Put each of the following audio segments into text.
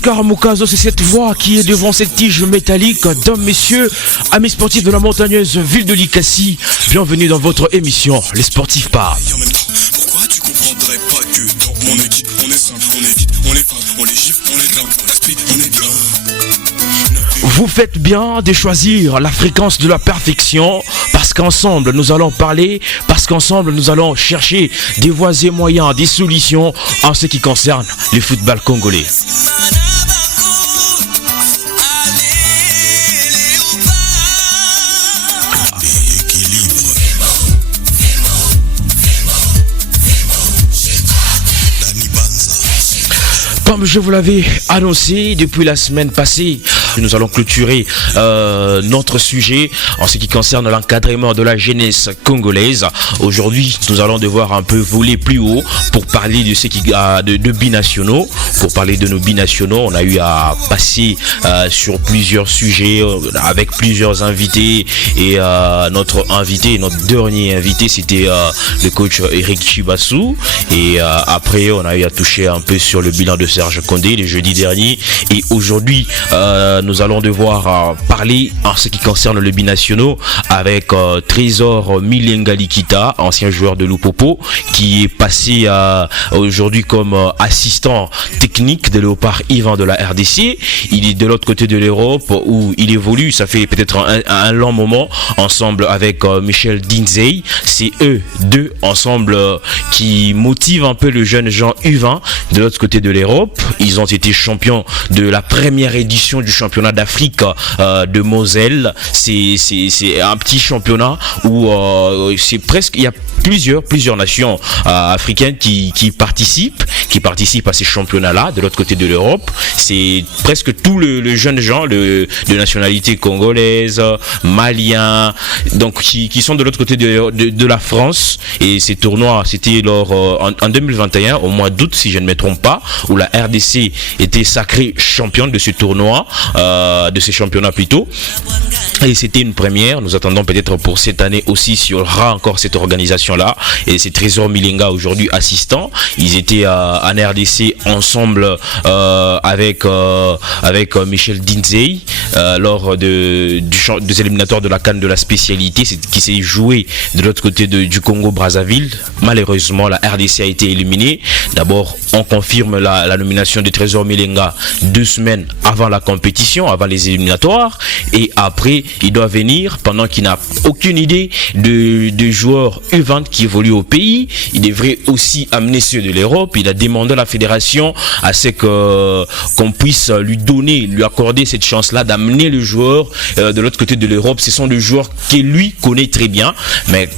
Oscar Mukazo, c'est cette voix qui est devant cette tige métallique. Dames, messieurs, amis sportifs de la montagneuse ville de Likasi, bienvenue dans votre émission Les Sportifs Parlent. Pourquoi tu comprendrais pas que dans mon équipe on est simple, on est vite, on les frappe, on les gifle, on les dingue, l'esprit on est bien. Vous faites bien de choisir la fréquence de la perfection parce qu'ensemble nous allons parler, parce qu'ensemble nous allons chercher des voies et moyens, des solutions en ce qui concerne le football congolais. Comme je vous l'avais annoncé depuis la semaine passée, nous allons clôturer notre sujet en ce qui concerne l'encadrement de la jeunesse congolaise. Aujourd'hui, nous allons devoir un peu voler plus haut pour parler de ce qui a de binationaux. Pour parler de nos binationaux, on a eu à passer sur plusieurs sujets avec plusieurs invités et notre dernier invité, c'était le coach Eric Chibassou. Et après, on a eu à toucher un peu sur le bilan de Serge Condé le jeudi dernier. Et aujourd'hui, nous allons devoir parler en ce qui concerne le binationaux avec Trésor Milenga Likita, ancien joueur de Lupopo, qui est passé aujourd'hui comme assistant technique de Léopard Yvan de la RDC. Il est de l'autre côté de l'Europe où il évolue, ça fait peut-être un long moment, ensemble avec Michel Dinzey. C'est eux deux ensemble qui motivent un peu le jeune Jean Yvan de l'autre côté de l'Europe. Ils ont été champions de la première édition du championnat d'Afrique de Moselle. C'est un petit championnat où c'est presque, il y a plusieurs nations africaines qui participent à ces championnats-là de l'autre côté de l'Europe. C'est presque tout le jeune gens de nationalité congolaise, malien, donc qui sont de l'autre côté de la France. Et ces tournois, c'était en 2021, au mois d'août, si je ne me trompe pas, où la RDC était sacrée championne de ce tournoi, de ces championnats plutôt. Et c'était une première. Nous attendons peut-être pour cette année aussi s'il y aura encore cette organisation-là. Et c'est Trésor Milenga aujourd'hui assistant. Ils étaient en RDC ensemble avec Michel Dinzey lors des éliminatoires de la CAN de la spécialité qui s'est joué de l'autre côté du Congo-Brazzaville. Malheureusement, la RDC a été éliminée. D'abord, on confirme la nomination de Trésor Milenga 2 semaines avant la compétition, avant les éliminatoires. Et après, il doit venir pendant qu'il n'a aucune idée de joueurs U20 qui évoluent au pays. Il devrait aussi amener ceux de l'Europe. Il a demandé à la fédération à ce qu'on puisse lui accorder cette chance-là d'amener le joueur de l'autre côté de l'Europe. Ce sont des joueurs que lui connaît très bien, mais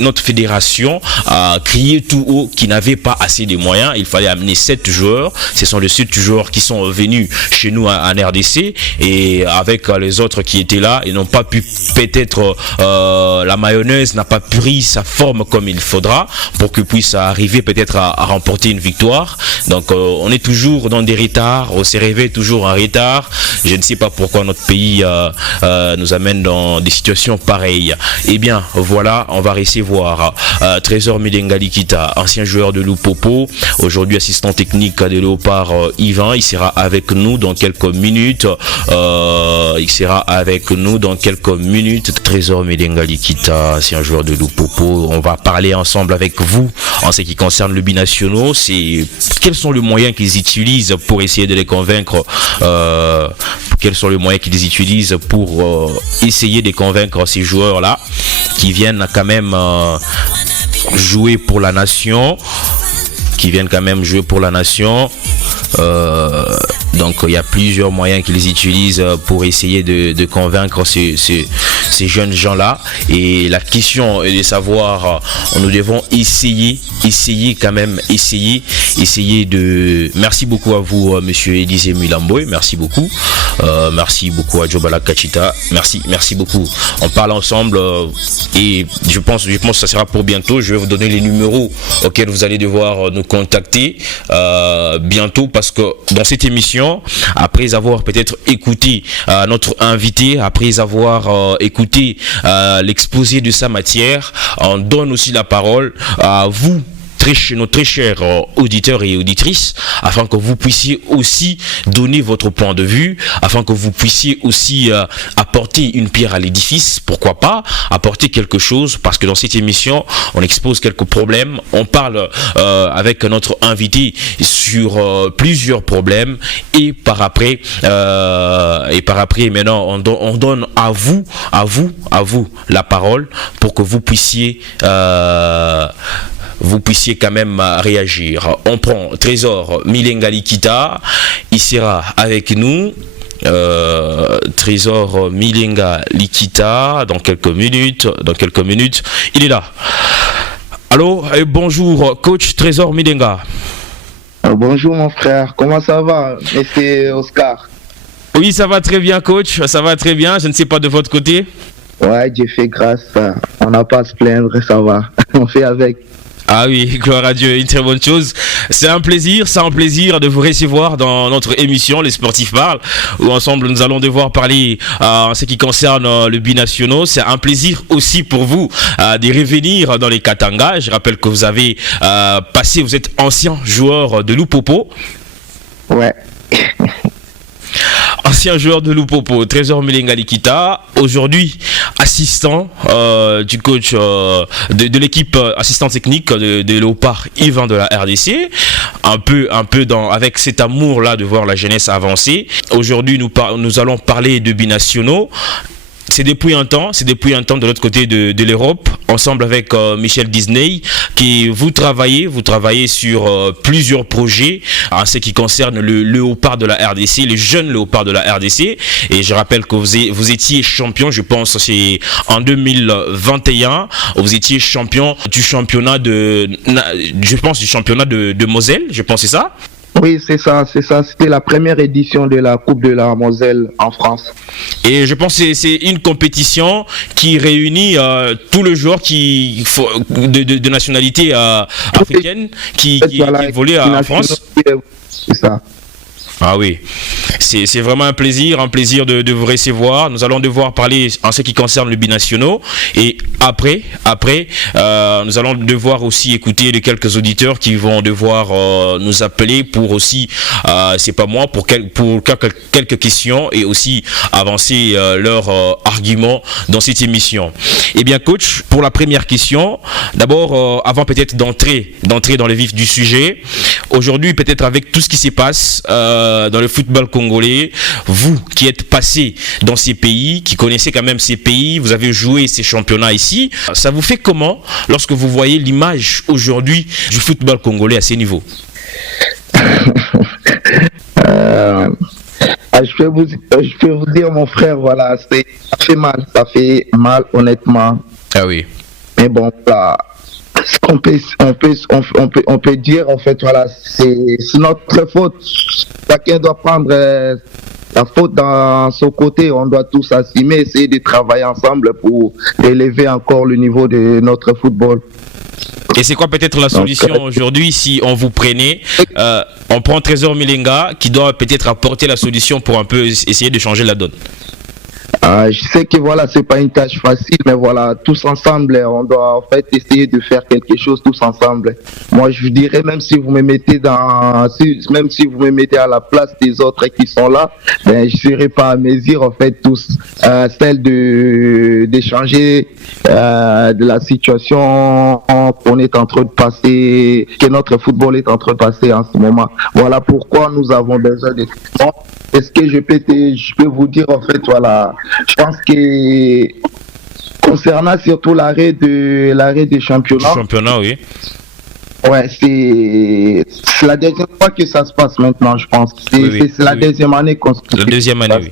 notre fédération a crié tout haut qu'il n'avait pas assez de moyens. Il fallait amener 7 joueurs. Ce sont les 7 joueurs qui sont venus chez nous en RDC, et avec les autres qui étaient là, ils n'ont pas pu, peut-être la mayonnaise n'a pas pris sa forme comme il faudra pour qu'ils puissent arriver peut-être à remporter une victoire. Donc on est toujours dans des retards, on se réveille toujours en retard. Je ne sais pas pourquoi notre pays nous amène dans des situations pareilles. Eh bien voilà, on va recevoir Trésor Milenga Likita, ancien joueur de Lupopo, aujourd'hui assistant technique de Léopard Yvan. Il sera avec nous dans quelques minutes. Trésor Milenga Likita, ancien joueur de Lupopo. On va parler ensemble avec vous en ce qui concerne le binationaux. C'est quels sont les moyens qu'ils utilisent pour essayer de les convaincre. Quels sont les moyens qu'ils utilisent pour essayer de convaincre ces joueurs-là qui viennent quand même jouer pour la nation. Donc il y a plusieurs moyens qu'ils utilisent pour essayer de convaincre ces jeunes gens-là. Et la question est de savoir, nous devons essayer de... Merci beaucoup à vous, monsieur Élisée Milamboy, merci beaucoup. Merci beaucoup à Jobala Kachita, merci beaucoup. On parle ensemble et je pense que ça sera pour bientôt. Je vais vous donner les numéros auxquels vous allez devoir nous contacter bientôt, parce que dans cette émission, après avoir peut-être écouté notre invité, après avoir écouté l'exposé de sa matière, on donne aussi la parole à vous, nos très chers auditeurs et auditrices, afin que vous puissiez aussi donner votre point de vue, afin que vous puissiez aussi apporter une pierre à l'édifice, pourquoi pas, apporter quelque chose, parce que dans cette émission, on expose quelques problèmes, on parle avec notre invité sur plusieurs problèmes, et par après maintenant, on donne à vous la parole pour que vous puissiez quand même réagir. On prend Trésor Milenga Likita, il sera avec nous. Trésor Milenga Likita dans quelques minutes, il est là. Allô et bonjour coach Trésor Milenga. Bonjour mon frère, comment ça va, monsieur Oscar? Oui, ça va très bien coach, ça va très bien, je ne sais pas de votre côté. Ouais, Dieu fait grâce, on n'a pas à se plaindre, ça va, on fait avec. Ah oui, gloire à Dieu, une très bonne chose. C'est un plaisir de vous recevoir dans notre émission Les Sportifs Parlent, où ensemble nous allons devoir parler en ce qui concerne le binationaux. C'est un plaisir aussi pour vous de revenir dans les Katanga. Je rappelle que vous avez vous êtes ancien joueur de Lupopo. Ouais. Ancien joueur de Lupopo, Trésor Milenga Likita, aujourd'hui assistant du coach de l'équipe assistant technique de Léopard Yvain de la RDC, un peu avec cet amour là de voir la jeunesse avancer. Aujourd'hui nous allons parler de binationaux. C'est depuis un temps de l'autre côté de l'Europe, ensemble avec Michel Disney, qui vous travaillez sur plusieurs projets en ce qui concerne le Léopard de la RDC, les jeunes Léopards de la RDC. Et je rappelle que vous étiez champion, je pense c'est en 2021, vous étiez champion du championnat de Moselle, je pense c'est ça? Oui, c'est ça. C'était la première édition de la Coupe de la Moselle en France. Et je pense que c'est une compétition qui réunit tous les joueurs de nationalité africaine qui évoluent en France. C'est ça. Ah oui, c'est vraiment un plaisir de vous recevoir. Nous allons devoir parler en ce qui concerne le binationaux et après nous allons devoir aussi écouter les quelques auditeurs qui vont devoir nous appeler pour aussi, c'est pas moi, pour quelques questions et aussi avancer leurs arguments dans cette émission. Eh bien coach, pour la première question, d'abord avant peut-être d'entrer dans le vif du sujet, aujourd'hui peut-être avec tout ce qui se passe dans le football congolais, vous qui êtes passé dans ces pays, qui connaissez quand même ces pays, vous avez joué ces championnats ici, ça vous fait comment lorsque vous voyez l'image aujourd'hui du football congolais à ces niveaux? Je peux vous dire mon frère, voilà, ça fait mal honnêtement. Ah oui. Mais bon, là, on peut dire en fait, voilà, c'est notre faute. Chacun doit prendre la faute dans son côté. On doit tous assumer, essayer de travailler ensemble pour élever encore le niveau de notre football. Et c'est quoi peut-être la solution aujourd'hui si on vous prenait, on prend Trésor Milenga qui doit peut-être apporter la solution pour un peu essayer de changer la donne? Je sais que voilà, c'est pas une tâche facile, mais voilà, tous ensemble, on doit en fait essayer de faire quelque chose tous ensemble. Moi, je dirais même si vous me mettez à la place des autres qui sont là, ben je serais pas à mesure en fait tous celle d'échanger de la situation qu'on est en train de passer, que notre football est en train de passer en ce moment. Voilà pourquoi nous avons besoin de tout. Est-ce que je peux vous dire en fait, voilà, je pense que concernant surtout l'arrêt des championnats. Championnat, oui. Ouais, c'est la deuxième fois que ça se passe maintenant, je pense. C'est la deuxième année qu'on se passe. La deuxième année, oui.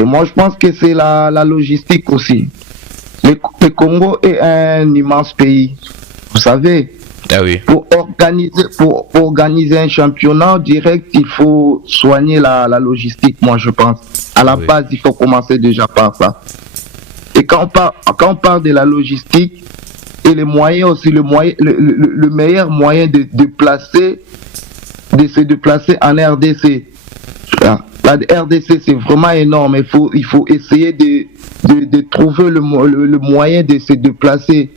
Et moi, je pense que c'est la logistique aussi. Le Congo est un immense pays, vous savez. Ah oui. Pour organiser un championnat direct, il faut soigner la logistique, moi je pense. À la base, il faut commencer déjà par ça. Et quand on parle de la logistique et les moyens aussi, le meilleur moyen de se déplacer en RDC. La RDC, c'est vraiment énorme. Il faut essayer de trouver le moyen de se déplacer.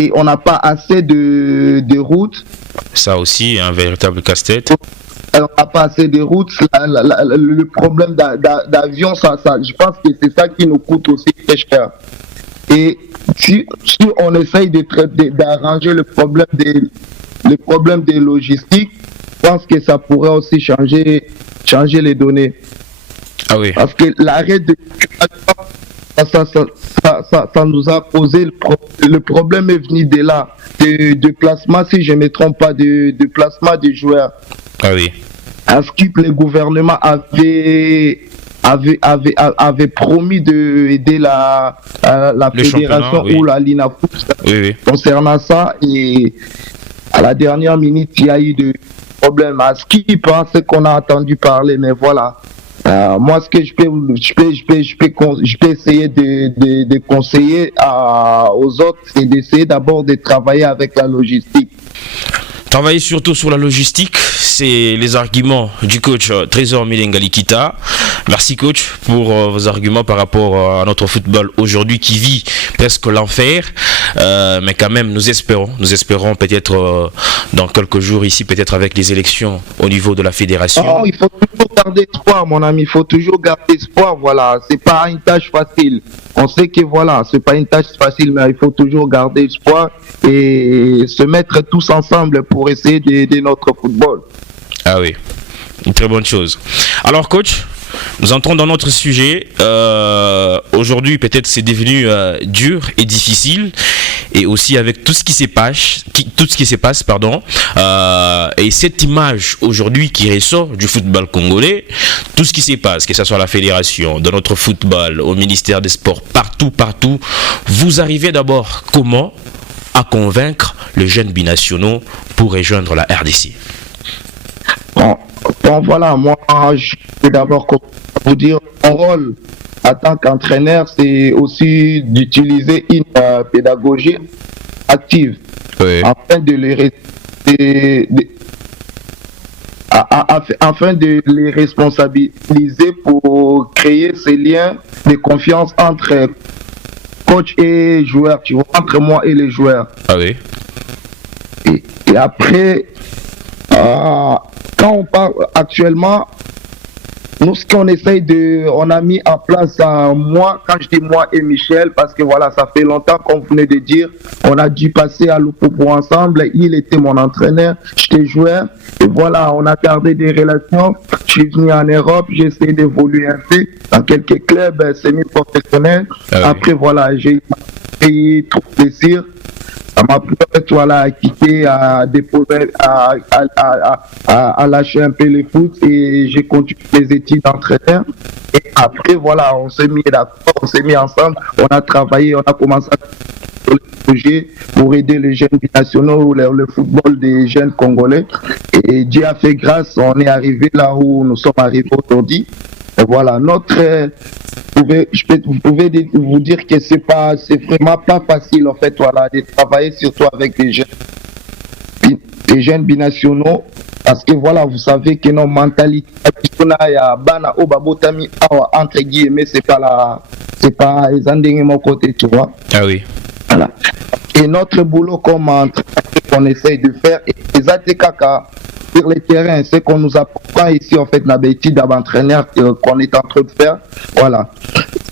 et on n'a pas assez de routes. Ça aussi, un véritable casse-tête. On n'a pas assez de routes. Le problème d'avion, je pense que c'est ça qui nous coûte aussi très cher. Et si on essaye d'arranger le problème des logistiques, je pense que ça pourrait aussi changer les données. Ah oui. Parce que l'arrêt de ça nous a posé le problème est venu de là, de placement, si je ne me trompe pas, de placement des joueurs. Ah oui. À ce que le gouvernement avait promis d'aider la fédération oui. ou la LINAFOOT Oui. concernant ça, et à la dernière minute il y a eu des problèmes. À ce qui pense qu'on a entendu parler, mais voilà. Moi, ce que je peux essayer de conseiller aux autres, c'est d'essayer d'abord de travailler avec la logistique. Travailler surtout sur la logistique, c'est les arguments du coach Trésor Milengalikita. Merci coach pour vos arguments par rapport à notre football aujourd'hui qui vit presque l'enfer. Mais quand même, nous espérons peut-être dans quelques jours ici, peut-être avec les élections au niveau de la fédération. Oh, il faut toujours garder espoir, mon ami. Il faut toujours garder espoir. Voilà, c'est pas une tâche facile. On sait que voilà, c'est pas une tâche facile, mais il faut toujours garder espoir et se mettre tous ensemble pour essayer d'aider notre football. Ah oui, une très bonne chose. Alors coach, nous entrons dans notre sujet. Aujourd'hui, peut-être c'est devenu dur et difficile, et aussi avec tout ce qui se passe, et cette image aujourd'hui qui ressort du football congolais, tout ce qui se passe, que ce soit à la fédération, dans notre football, au ministère des Sports, partout, vous arrivez d'abord comment à convaincre les jeunes binationaux pour rejoindre la RDC? Bon, voilà, moi, je vais d'abord vous dire, mon rôle en tant qu'entraîneur, c'est aussi d'utiliser une pédagogie active, Oui. afin de les responsabiliser pour créer ces liens de confiance entre coach et joueur, tu vois, entre moi et les joueurs. Ah oui. Et après, quand on parle actuellement, nous, ce qu'on essaye on a mis en place moi, quand je dis moi et Michel, parce que voilà, ça fait longtemps qu'on venait de dire, on a dû passer à l'Upopo ensemble, il était mon entraîneur, j'étais joueur, et voilà, on a gardé des relations, je suis venu en Europe, j'ai essayé d'évoluer un peu dans quelques clubs semi-professionnels, Après voilà, j'ai eu trop de plaisir. Ça m'a peut-être voilà, quitté, à déposer, à lâcher un peu le foot, et j'ai continué les études d'entraîneur. Et après, voilà, on s'est mis d'accord, on s'est mis ensemble, on a travaillé, on a commencé à faire le projet pour aider les jeunes binationaux, le football des jeunes Congolais. Et Dieu a fait grâce, on est arrivé là où nous sommes arrivés aujourd'hui. Et voilà, vous pouvez vous dire que c'est vraiment pas facile en fait, voilà, de travailler surtout avec des jeunes binationaux, parce que voilà, vous savez que nos mentalités, entre guillemets, c'est pas les endings mon côté, tu vois. Ah oui. Voilà. Et notre boulot comme entraîneur qu'on essaye de faire, et les ATKK sur les terrains, c'est qu'on nous apprend ici en fait l'habitude d'entraîneur qu'on est en train de faire. Voilà.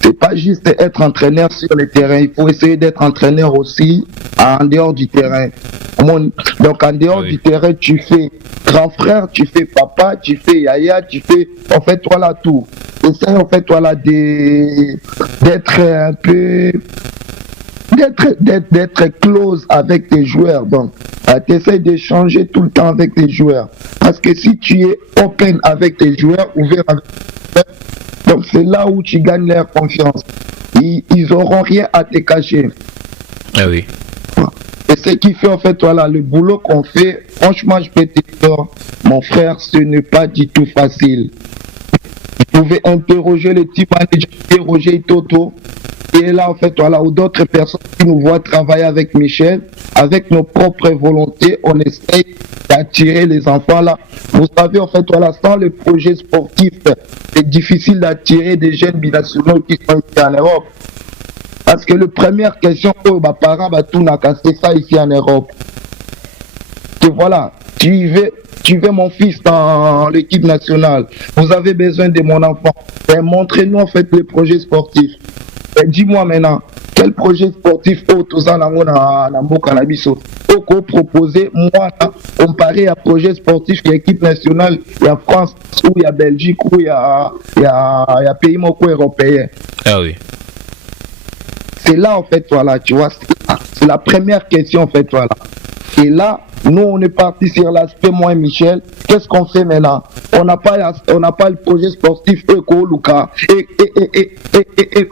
C'est pas juste être entraîneur sur les terrains, il faut essayer d'être entraîneur aussi en dehors du terrain. Donc en dehors du terrain, tu fais grand frère, tu fais papa, tu fais yaya, tu fais en fait voilà tout. Essaye en fait voilà d'être un peu d'être close avec tes joueurs. Donc, tu essaies d'échanger tout le temps avec tes joueurs. Parce que si tu es open avec tes joueurs, ouvert avec tes joueurs, donc c'est là où tu gagnes leur confiance. Ils auront rien à te cacher. Ah oui. Et ce qui fait en fait, voilà, le boulot qu'on fait, franchement, je peux te dire, mon frère, ce n'est pas du tout facile. Vous pouvez interroger le type manager, Roger Toto. Et là, en fait, voilà, ou d'autres personnes qui nous voient travailler avec Michel, avec nos propres volontés, on essaye d'attirer les enfants là. Vous savez, en fait, voilà, sans le projet sportif, c'est difficile d'attirer des jeunes binationaux qui sont ici en Europe. Parce que la première question, oh, bah, parents, bah, tout n'a cassé ça ici en Europe. Que voilà, tu veux mon fils dans l'équipe nationale. Vous avez besoin de mon enfant. Et montrez-nous en fait les projets sportifs. Et dis-moi maintenant, quel projet sportif au proposer moi comparé à projet sportif de l'équipe nationale, il y a France ou il y a Belgique ou il y a pays européens. Ah oui. C'est là en fait, voilà, tu vois, c'est la première question en fait, voilà. Et là, nous, on est parti sur l'aspect, moi et Michel. Qu'est-ce qu'on fait maintenant? On n'a pas le projet sportif Luca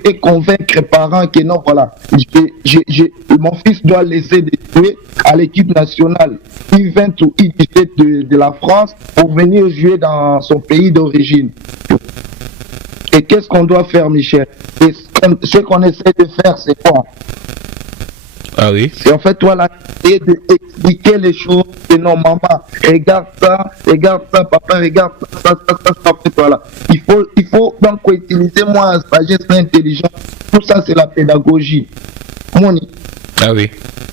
et convaincre les parents que non, voilà, mon fils doit laisser jouer à l'équipe nationale U20 ou U17 de la France pour venir jouer dans son pays d'origine. Et qu'est-ce qu'on doit faire, Michel? Et ce qu'on essaie de faire, c'est quoi? Ah oui. Et en fait, voilà, et d'expliquer les choses. Et non, maman, regarde ça, papa, regarde ça, en fait, voilà. Il faut donc utiliser moi sagesse et intelligence. Tout ça, c'est la pédagogie. Ah oui.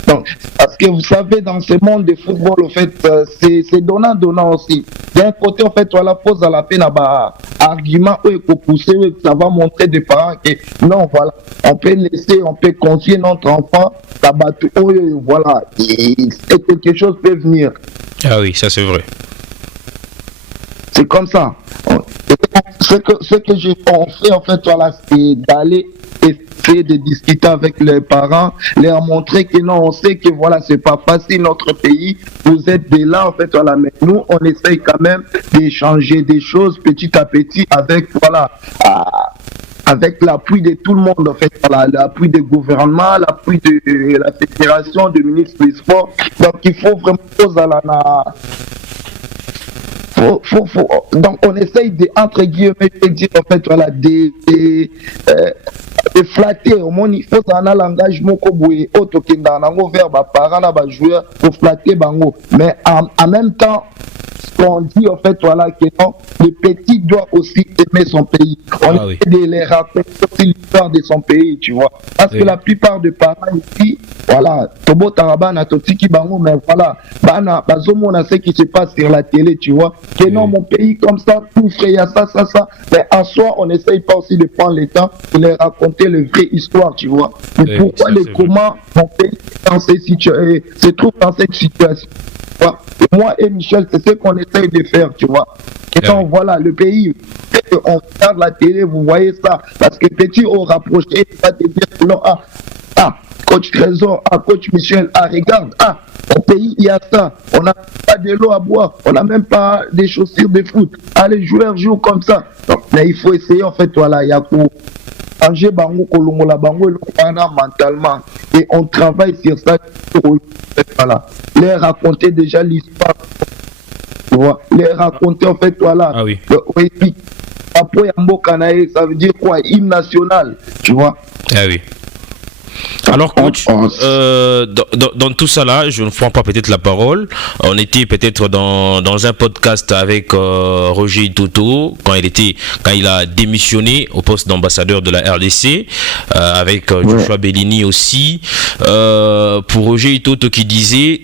Donc, parce que vous savez, dans ce monde de football, en fait, c'est donnant aussi. D'un côté, en fait, voilà, pose à la peine à argument où pour pousser, ça va montrer des parents que non, voilà, on peut confier notre enfant, voilà, et quelque chose peut venir. Ah oui, ça c'est vrai. C'est comme ça. Ce que on fait, en fait, voilà, c'est d'aller essayer de discuter avec les parents, leur montrer que non, on sait que voilà, c'est pas facile notre pays, vous êtes de là, en fait, voilà, mais nous, on essaye quand même d'échanger des choses petit à petit avec, voilà, avec l'appui de tout le monde, en fait, voilà, l'appui du gouvernement, l'appui de la fédération, du ministre des Sports. Donc, il faut vraiment poser à la donc on essaye de, entre guillemets, de dire en fait voilà, de flatter au moins il faut un langage moko boye auto qui dans un vers parents na joueur pour flatter bango, mais en même temps on dit en fait voilà que non, le petit doit aussi aimer son pays. On essaie de les rappeler aussi l'histoire de son pays, tu vois, parce que la plupart des parents ici, voilà, tobo tarabana totiki bango, mais voilà, bana bazomo na ce qui se passe sur la télé, tu vois, que non, mon pays comme ça, tout fait, il y a ça, mais en soi on n'essaye pas aussi de prendre le temps de leur raconter la vraie histoire, tu vois, et pourquoi les comment mon pays se trouve dans cette situation. Moi et Michel, c'est ce qu'on essaye de faire, tu vois. Et donc, voilà, le pays, on regarde la télé, vous voyez ça, parce que petit, on rapproche, et va te dire, non, coach Trésor, coach Michel, regarde, au pays, il y a ça, on n'a pas de l'eau à boire, on n'a même pas des chaussures de foot, les joueurs jouent comme ça. Donc, mais il faut essayer, en fait, voilà, il y a pour changer bango kolongola bango mentalement, et on travaille sur ça pour voilà, les raconter déjà l'histoire, tu vois, les raconter en fait voilà. Ah oui. Après ça veut dire quoi, hymne national, tu vois. Ah oui. Alors coach, dans tout ça là, je ne prends pas peut-être la parole. On était peut-être dans un podcast avec Roger Toto quand il a démissionné au poste d'ambassadeur de la RDC, avec Joshua Bellini aussi. Pour Roger Toto qui disait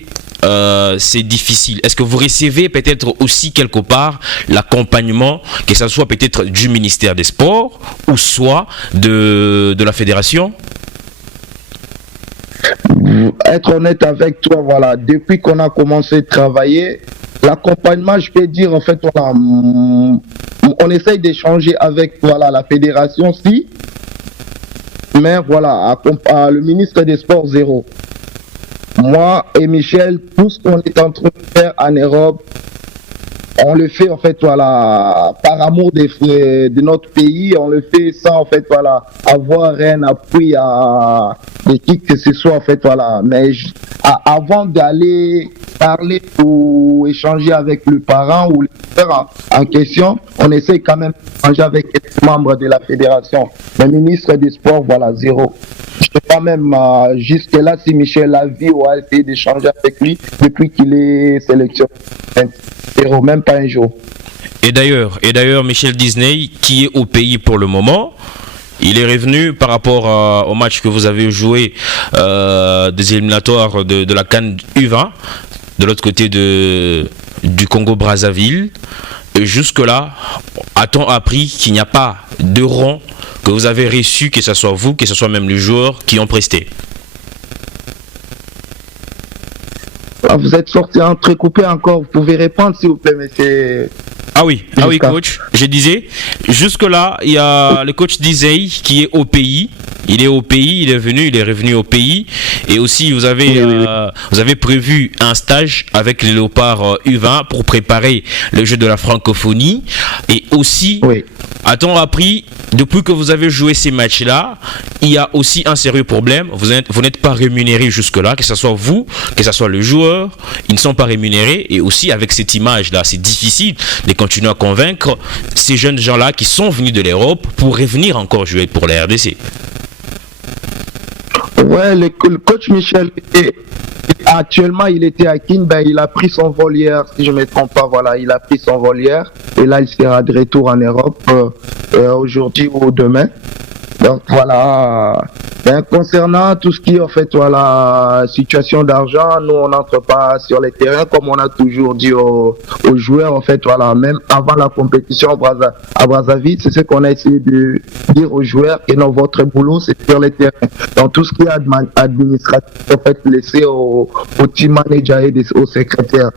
c'est difficile. Est-ce que vous recevez peut-être aussi quelque part l'accompagnement, que ce soit peut-être du ministère des Sports ou soit de la fédération? Être honnête avec toi, voilà, depuis qu'on a commencé à travailler, l'accompagnement, je peux dire, en fait, voilà, on essaye d'échanger avec voilà, la fédération, si, mais voilà, le ministre des Sports, zéro. Moi et Michel, tout ce qu'on est en train de faire en Europe, on le fait en fait voilà par amour de notre pays, on le fait sans en fait voilà avoir un appui à l'équipe que ce soit en fait voilà, mais avant d'aller parler ou échanger avec le parent ou le père en question, on essaie quand même d'échanger avec les membres de la fédération. Le ministre des Sports, voilà, zéro. Je sais pas même jusque là si Michel l'a vu ou a essayé d'échanger avec lui depuis qu'il est sélectionné. Zéro, même pas un jour. Et d'ailleurs, Michel Disney, qui est au pays pour le moment, il est revenu par rapport au match que vous avez joué des éliminatoires de la CAN U20, de l'autre côté du Congo-Brazzaville. Et jusque-là, a-t-on appris qu'il n'y a pas de rang que vous avez reçu, que ce soit vous, que ce soit même les joueurs qui ont presté? Vous êtes sorti entrecoupé encore, vous pouvez répondre s'il vous plaît, monsieur. Ah oui, coach. Je disais, jusque-là, il y a le coach Dizey qui est au pays. Il est au pays, il est revenu au pays. Et aussi, vous avez prévu un stage avec les Léopards U20 pour préparer le jeu de la francophonie. Et aussi, a-t-on appris, depuis que vous avez joué ces matchs-là, il y a aussi un sérieux problème. Vous n'êtes pas rémunéré jusque-là, que ce soit vous, que ce soit le joueur, ils ne sont pas rémunérés. Et aussi, avec cette image-là, c'est difficile de continuer à convaincre ces jeunes gens-là qui sont venus de l'Europe pour revenir encore jouer pour la RDC. Ouais, le coach Michel, actuellement, il était à Kin, il a pris son vol hier, si je ne me trompe pas, voilà, il a pris son vol hier, et là, il sera de retour en Europe aujourd'hui ou demain. Donc voilà, concernant tout ce qui est en fait voilà situation d'argent, nous on n'entre pas sur les terrains comme on a toujours dit aux joueurs en fait voilà, même avant la compétition à Brazzaville, c'est ce qu'on a essayé de dire aux joueurs que non, votre boulot c'est sur les terrains. Donc tout ce qui est administratif en fait laissé au team manager et aux secrétaires.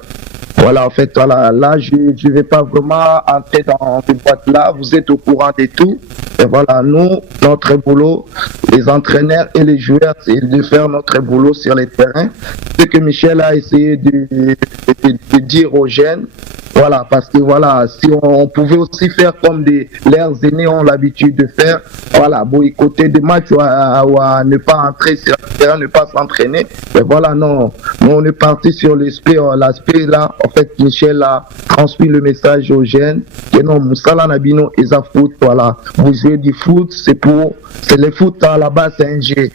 Voilà, en fait, voilà, là, je ne vais pas vraiment entrer dans cette boîte-là. Vous êtes au courant de tout. Et voilà, nous, notre boulot, les entraîneurs et les joueurs, c'est de faire notre boulot sur les terrains. Ce que Michel a essayé de dire aux jeunes, voilà, parce que voilà, si on pouvait aussi faire comme leurs aînés ont l'habitude de faire, voilà, boycotter des matchs ou à ne pas entrer sur le terrain, ne pas s'entraîner. Mais voilà, non, nous on est parti sur l'aspect là. En fait, Michel a transmis le message aux jeunes que non, Moussala Nabino et foot, voilà, vous jouez du foot, c'est le foot à la base, c'est un jeu.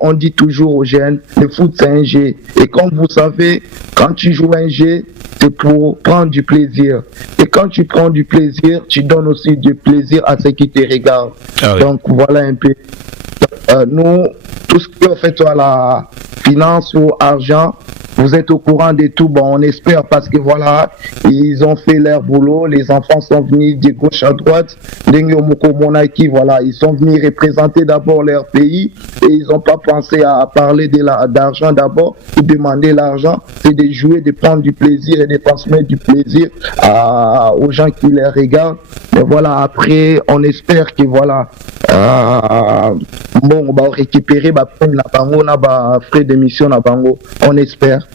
On dit toujours aux jeunes, le foot c'est un jeu. Et comme vous savez, quand tu joues un jeu, c'est pour prendre du plaisir. Et quand tu prends du plaisir, tu donnes aussi du plaisir à ceux qui te regardent. Ah oui. Donc voilà un peu. Nous, tout ce qui est en fait la finance ou argent, vous êtes au courant de tout, bon, on espère parce que voilà, ils ont fait leur boulot, les enfants sont venus de gauche à droite, voilà, ils sont venus représenter d'abord leur pays et ils n'ont pas pensé à parler d'argent d'abord, ou demander l'argent, c'est de jouer, de prendre du plaisir et de transmettre du plaisir aux gens qui les regardent. Mais voilà, après, on espère que voilà, bon, on va récupérer, on a frais d'émission à Bango, on espère.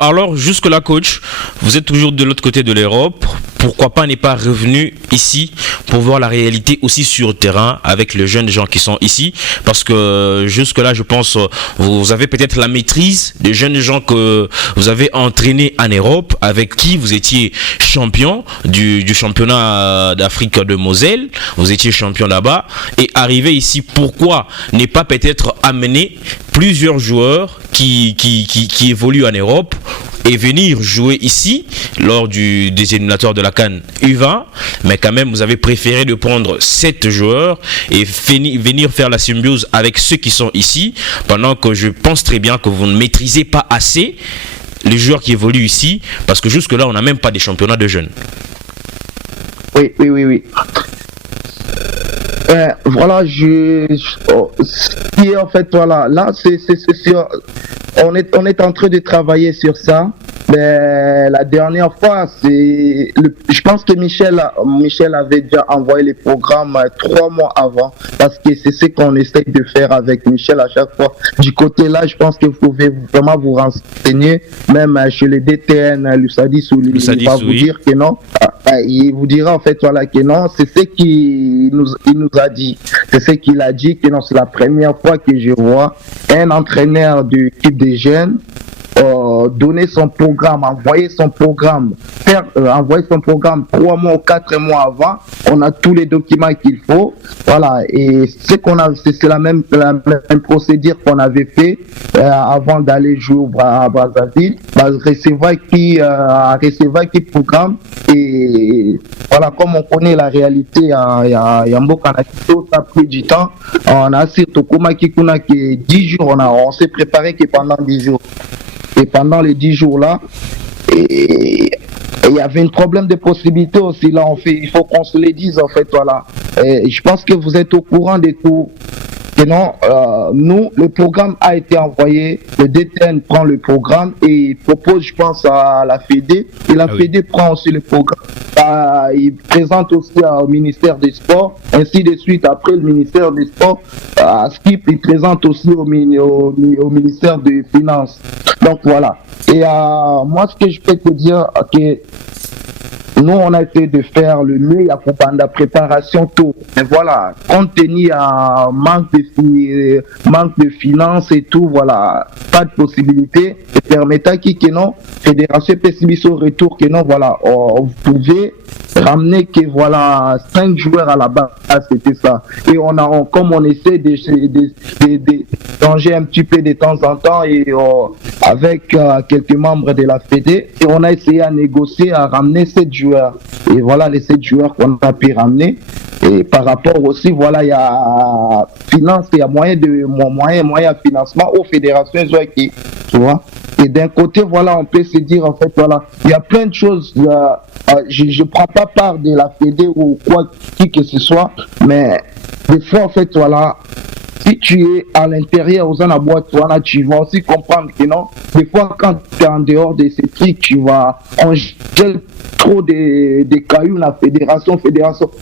Alors jusque-là, coach, vous êtes toujours de l'autre côté de l'Europe. Pourquoi pas n'est pas revenu ici pour voir la réalité aussi sur le terrain avec les jeunes gens qui sont ici? Parce que jusque-là, je pense, vous avez peut-être la maîtrise des jeunes gens que vous avez entraînés en Europe, avec qui vous étiez champion du championnat d'Afrique de Moselle. Vous étiez champion là-bas. Et arrivé ici, pourquoi n'est pas peut-être amener plusieurs joueurs qui évoluent en Europe et venir jouer ici lors des éliminatoires de la CAN U20, mais quand même vous avez préféré de prendre 7 joueurs et venir faire la symbiose avec ceux qui sont ici, pendant que je pense très bien que vous ne maîtrisez pas assez les joueurs qui évoluent ici, parce que jusque là on n'a même pas des championnats de jeunes. Oui. Voilà, en fait, voilà, là, c'est sûr, on est en train de travailler sur ça, mais la dernière fois, je pense que Michel avait déjà envoyé les programmes 3 mois avant, parce que c'est ce qu'on essaye de faire avec Michel à chaque fois. Du côté là, je pense que vous pouvez vraiment vous renseigner, même chez les DTN, Lusadis, il va vous dire que non. Il vous dira en fait voilà que non, c'est ce qu'il nous a dit. C'est ce qu'il a dit que non, c'est la première fois que je vois un entraîneur de l'équipe des jeunes donner son programme, envoyer son programme, envoyer son programme 3 mois ou 4 mois avant. On a tous les documents qu'il faut. Voilà. Et c'est la même procédure qu'on avait fait avant d'aller jouer à Brazzaville. Recevoir qui programme. Et voilà, comme on connaît la réalité, il y a Mboka Nakito, ça a pris du temps. On a assez Tokuma Kikuna qui 10 jours, on s'est préparé que pendant 10 jours. Et pendant les 10 jours-là, il y avait un problème de possibilité aussi. Là, il faut qu'on se le dise, en fait, voilà. Et je pense que vous êtes au courant des tout. Et non, nous, le programme a été envoyé, le DTN prend le programme et il propose, je pense, à la Fédé. Et la Fédé prend aussi le programme. Il présente aussi au ministère des Sports, ainsi de suite. Après le ministère des Sports, à Skip, il présente aussi au ministère des Finances. Donc voilà. Et moi, ce que je peux te dire, que nous, on a essayé de faire le mieux à propos de la préparation tôt. Mais voilà, compte tenu à manque de finances et tout, voilà, pas de possibilité. Et permettant que non, Fédération PCBC au retour, que non, voilà, vous pouvez ramener que voilà 5 joueurs à la base, c'était ça. Et comme on essaie de changer un petit peu de temps en temps et avec quelques membres de la Fédé, et on a essayé à négocier, à ramener 7 joueurs. Et voilà les 7 joueurs qu'on a pu ramener. Et par rapport aussi, voilà, il y a finance, il y a moyen de financement aux fédérations qui, tu vois. Et d'un côté, voilà, on peut se dire, en fait, voilà, il y a plein de choses. Je ne prends pas part de la Fédé ou quoi, qui que ce soit, mais des fois, en fait, voilà, si tu es à l'intérieur, aux la boîte, voilà, tu vas aussi comprendre que non, des fois, quand tu es en dehors de ces trucs, on gèle trop des cailloux, la fédération.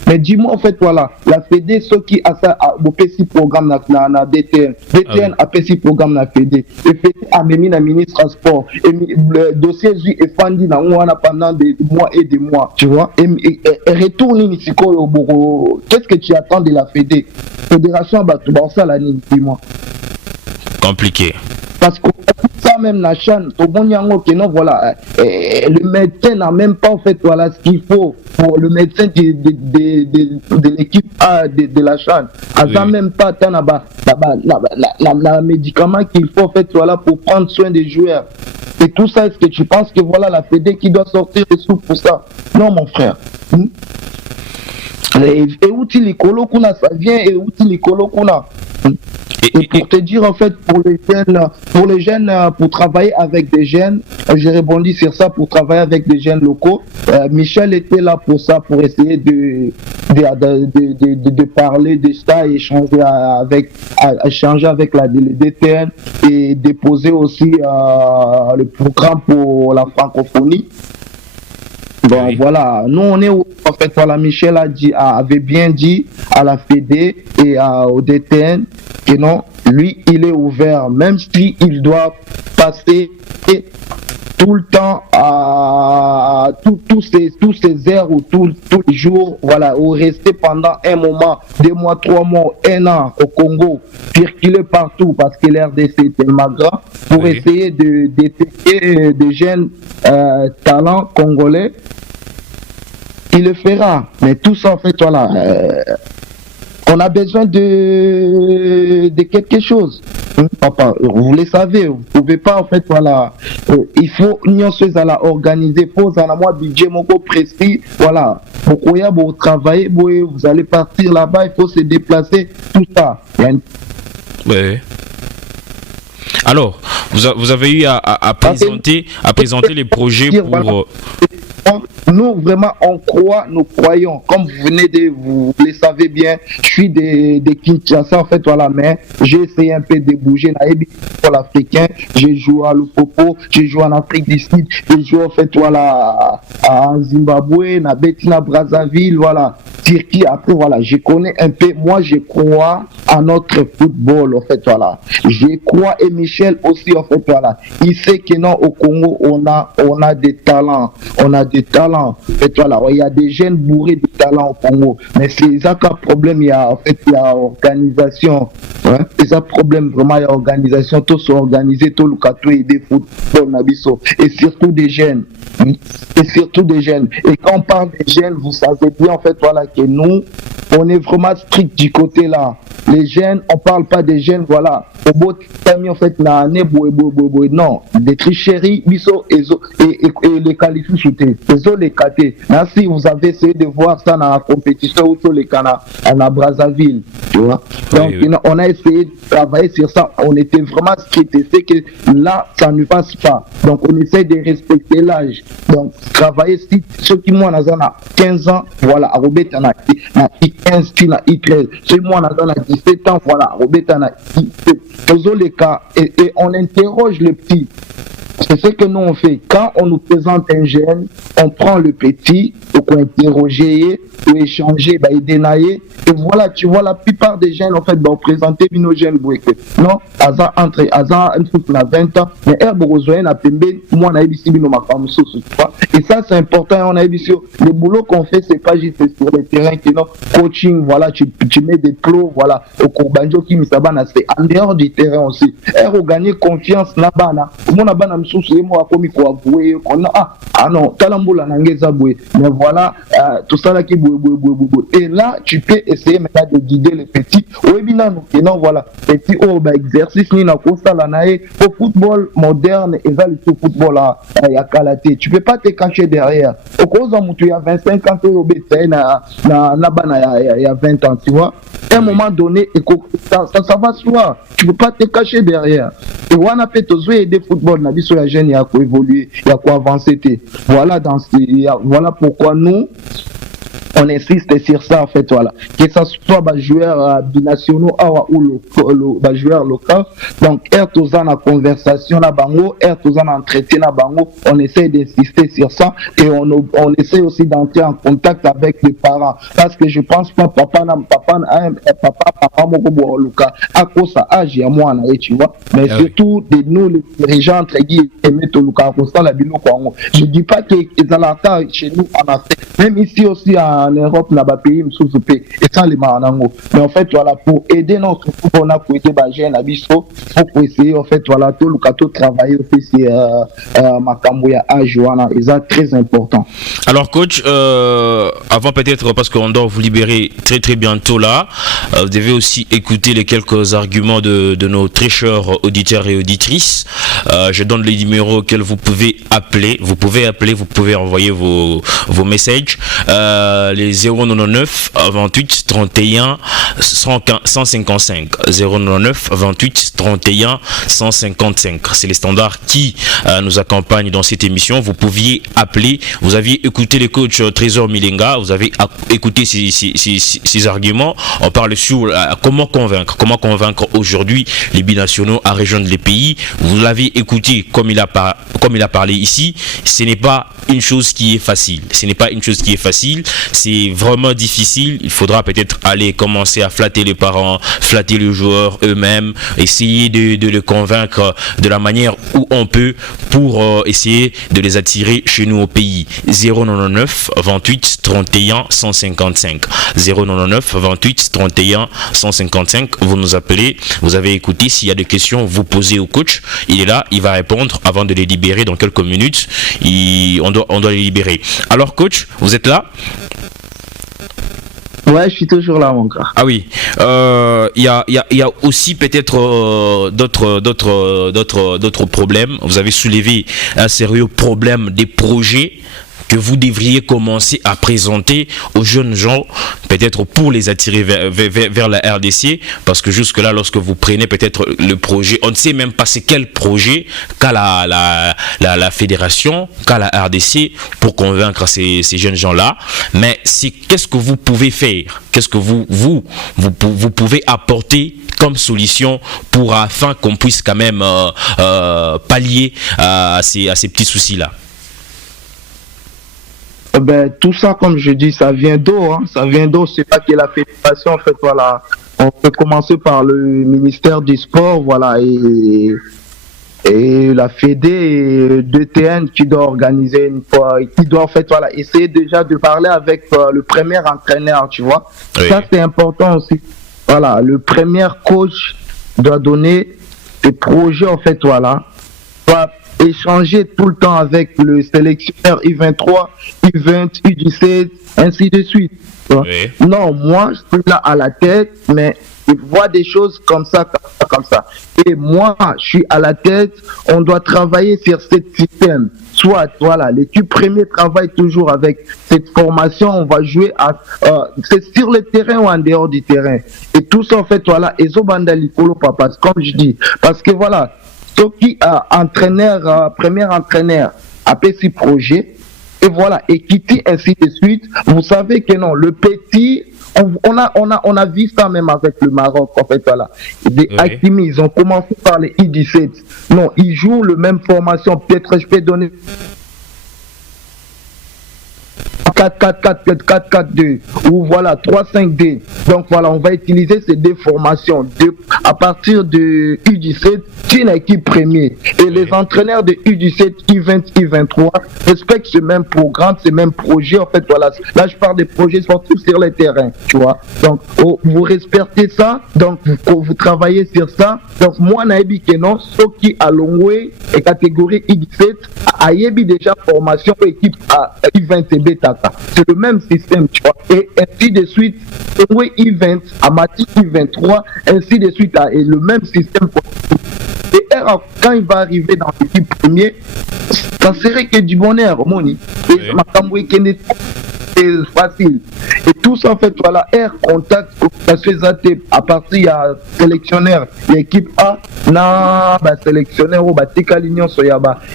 Mais dis-moi, en fait, voilà, la Fédé, ceux qui a ça, au PC programme, na DTN. DTN a PC programme, na Fédé. Et Fédé a mis la ministre sport. Et le dossier, est fandi, pendant des mois et des mois, tu vois. Et retourne, qu'est-ce que tu attends de la Fédé? Fédération, ça, la ligne, dis-moi. Compliqué. Parce que ça même la chaîne, voilà, le médecin n'a même pas en fait voilà ce qu'il faut pour le médecin de l'équipe A de la chaîne. Oui. Ça même pas la médicament qu'il faut en fait voilà pour prendre soin des joueurs. Et tout ça, est-ce que tu penses que voilà la Fédé qui doit sortir des sous pour ça? Non mon frère. Et où tu les kuna, ça vient et où tu les kuna. Et pour te dire en fait pour les jeunes pour travailler avec des jeunes, j'ai rebondi sur ça pour travailler avec des jeunes locaux. Michel était là pour ça, pour essayer de parler de ça et échanger avec la DTN et déposer aussi le programme pour la francophonie. Bon, oui. Voilà, nous on est en fait, voilà, Michel avait bien dit à la Fédé et au DTN que non, lui il est ouvert, même si il doit passer tout le temps à tous ces heures ou tous les jours, voilà, ou rester pendant un moment, 2 mois, 3 mois, 1 an au Congo, circuler partout parce que l'RDC est tellement grand pour essayer de détecter des jeunes talents congolais. Il le fera, mais tout ça en fait, voilà, on a besoin de quelque chose. Papa, vous le savez, vous pouvez pas en fait, voilà, il faut union à la organiser, faut en avoir budget moko précis, voilà, pour travailler, vous allez partir là-bas, il faut se déplacer, tout ça. Oui. Alors, vous avez eu à présenter les projets pour... Voilà. Nous, vraiment, on croit, nous croyons. Comme vous le savez bien, je suis de Kinshasa, en fait, voilà, mais j'ai essayé un peu de bouger. Pour l'Africain, j'ai joué à Lupopo, j'ai joué en Afrique du Sud, j'ai joué, en fait, voilà, à Zimbabwe, na Betina, Brazzaville, voilà, Turquie. Après, voilà, je connais un peu. Moi, je crois à notre football, en fait, voilà. Je crois, et Michel aussi, en fait, voilà. Il sait que non, au Congo, on a des talents. On a des talents talent. En fait, voilà, il y a des jeunes bourrés de talent au Congo. Mais c'est ça qu'un problème, il y a organisation. Hein? C'est ça problème, vraiment, il y a organisation. Tous sont organisés, tout le cateau et des football, Nabiso. Et surtout des jeunes. Et surtout des jeunes. Et quand on parle des jeunes, vous savez bien, en fait, voilà, que nous, on est vraiment strict du côté là. Les jeunes, on parle pas des jeunes, voilà. Au bout de en fait, non. Des tricheries, biso et les qualifient shooter. Les catés. Là, si vous avez essayé de voir ça dans la compétition ou sur les canards, à Brazzaville, tu vois. Donc, oui. On a essayé de travailler sur ça. On était vraiment strict. Et c'est que là, ça ne passe pas. Donc, on essaie de respecter l'âge. Donc, travailler, si ceux qui, moi, on a 15 ans, voilà, à Robert, on a 15, tu as 13. Ceux qui, moi, on a 17 ans, voilà, Robert, on a 17. Faisons les cas et on interroge le petit. C'est ce que nous on fait. Quand on nous présente un jeune, on prend le petit, pour interroger, pour échanger, et dénailler. Et voilà, tu vois, la plupart des jeunes, en fait, présenter nos jeunes. Non, Aza entre, Aza, a 20 ans, mais Herbe Rosoyen a pembe, moi, on a ici, et ça, c'est important, on a ici. Le boulot qu'on fait, c'est pas juste sur le terrain, que non, coaching, voilà, tu mets des plots, voilà, au Courbanjo qui m'isabana, c'est en dehors du terrain aussi. Herbe gagner confiance là-bas, mon abana m'souci, moi, comme il faut avouer, qu'on a, non, talamboula n'angeza boué, mais voilà, tout ça là qui boué. Et là, tu peux essayer maintenant de guider les petits. Oui, non, voilà, petit, exercice, ni na costa la nae, au football moderne, et ça, le football là, il y a qualité. Tu peux pas te cacher derrière. Au cause où tu as 25 ans, il y a 20 ans, tu vois. À un moment donné, ça va se voir. Tu peux pas te cacher derrière. Et on a fait tous les des football, na biso la jeune, il y a quoi évoluer, il y a quoi avancer. Voilà, voilà pourquoi nous, on insiste sur ça en fait, voilà. Que ça soit joueur binationaux ou joueur local. Donc, tous en conversation na bango, tous en entretien na bango, on essaie d'insister sur ça et on essaie aussi d'entrer en contact avec les parents. Parce que je pense pas papa moko luka à cause ça âge ya moi na tu vois. Mais surtout de nous les dirigeants entre guillemets mettre luka constant la bino Congo. Je dis pas que Ezalata chez nous en Afrique, même ici aussi en Europe, là bas pays sous-payé et ça les manango. Mais en fait voilà, pour aider notre football, on a pour aider les jeunes abisso, pour essayer en fait voilà tout le cateau travailler aussi c'est Makamboya à Joana, et ça très important. Alors coach, avant peut-être parce qu'on doit vous libérer très bientôt là, vous devez aussi écouter les quelques arguments de nos très chers auditeurs et auditrices. Je donne les numéros auxquels vous pouvez appeler, vous pouvez envoyer vos messages. Les 099 28 31 155 099 28 31 155, c'est les standards qui nous accompagnent dans cette émission. Vous pouviez appeler, vous aviez écouté le coach Trésor Milenga, vous avez écouté ces arguments. On parle sur comment convaincre aujourd'hui les binationaux à rejoindre les pays. Vous l'avez écouté comme il a parlé ici. Ce n'est pas une chose qui est facile, c'est vraiment difficile. Il faudra peut-être aller commencer à flatter les parents, flatter les joueurs eux-mêmes, essayer de les convaincre de la manière où on peut pour essayer de les attirer chez nous au pays. 099 28 31 155 099 28 31 155, vous nous appelez, vous avez écouté, s'il y a des questions, vous posez au coach, il est là, il va répondre avant de les libérer dans quelques minutes. On doit les libérer. Alors coach, vous êtes là? Ouais, je suis toujours là, mon gars. Ah oui, il y a aussi peut-être d'autres problèmes. Vous avez soulevé un sérieux problème des projets que vous devriez commencer à présenter aux jeunes gens, peut-être pour les attirer vers la RDC, parce que jusque-là, lorsque vous prenez peut-être le projet, on ne sait même pas c'est quel projet qu'a la fédération, qu'a la RDC pour convaincre ces jeunes gens-là, mais c'est qu'est-ce que vous pouvez faire, qu'est-ce que vous pouvez apporter comme solution pour afin qu'on puisse quand même pallier à ces petits soucis-là. Tout ça, comme je dis, ça vient d'eau, c'est pas que la fédération, en fait, voilà, on peut commencer par le ministère du sport, voilà, et et la Fédé de TN qui doit organiser une fois, qui doit en fait voilà, essayer déjà de parler avec le premier entraîneur, tu vois. Oui. Ça c'est important aussi. Voilà, le premier coach doit donner des projets en fait, voilà, doit échanger tout le temps avec le sélectionneur U23, U20, U17, ainsi de suite. Oui. Non, moi je suis là à la tête, mais je vois des choses comme ça. Et moi, je suis à la tête, on doit travailler sur ce système. Soit, voilà, l'équipe première travaille toujours avec cette formation, on va jouer c'est sur le terrain ou en dehors du terrain. Et tout ça, en fait, voilà, et Zobanda Likolo, papa, comme je dis. Parce que voilà, ceux qui premier entraîneur, a petit projet, et voilà, et quitter ainsi de suite, vous savez que non, le petit, on a vu ça même avec le Maroc, en fait, voilà. Des Hakimi, ils ont commencé par les I-17. Non, ils jouent la même formation. Peut-être je peux donner 4-4-4, 4-4-2 ou voilà 3-5-D. Donc voilà, on va utiliser ces deux formations à partir de U17, c'est une équipe première. Et les entraîneurs de U17, U20, U23 respectent ce même programme, ce même projet. En fait, voilà, là je parle des projets sportifs sur les terrains, tu vois. Donc vous respectez ça, donc vous travaillez sur ça. Donc moi, Naïbi Kenon, ceux qui à Longway et catégorie U17, a Yebi déjà formation équipe à U20 et Betata. C'est le même système, tu vois. Et ainsi de suite, Longway U20, Amati U23, ainsi de suite, et le même système. Et quand il va arriver dans l'équipe première, ça serait que du bonheur, Moni. Et c'est facile. Et tout ça, en fait, voilà, air contact, à partir il y a sélectionneur, l'équipe A, sélectionneur, l'union,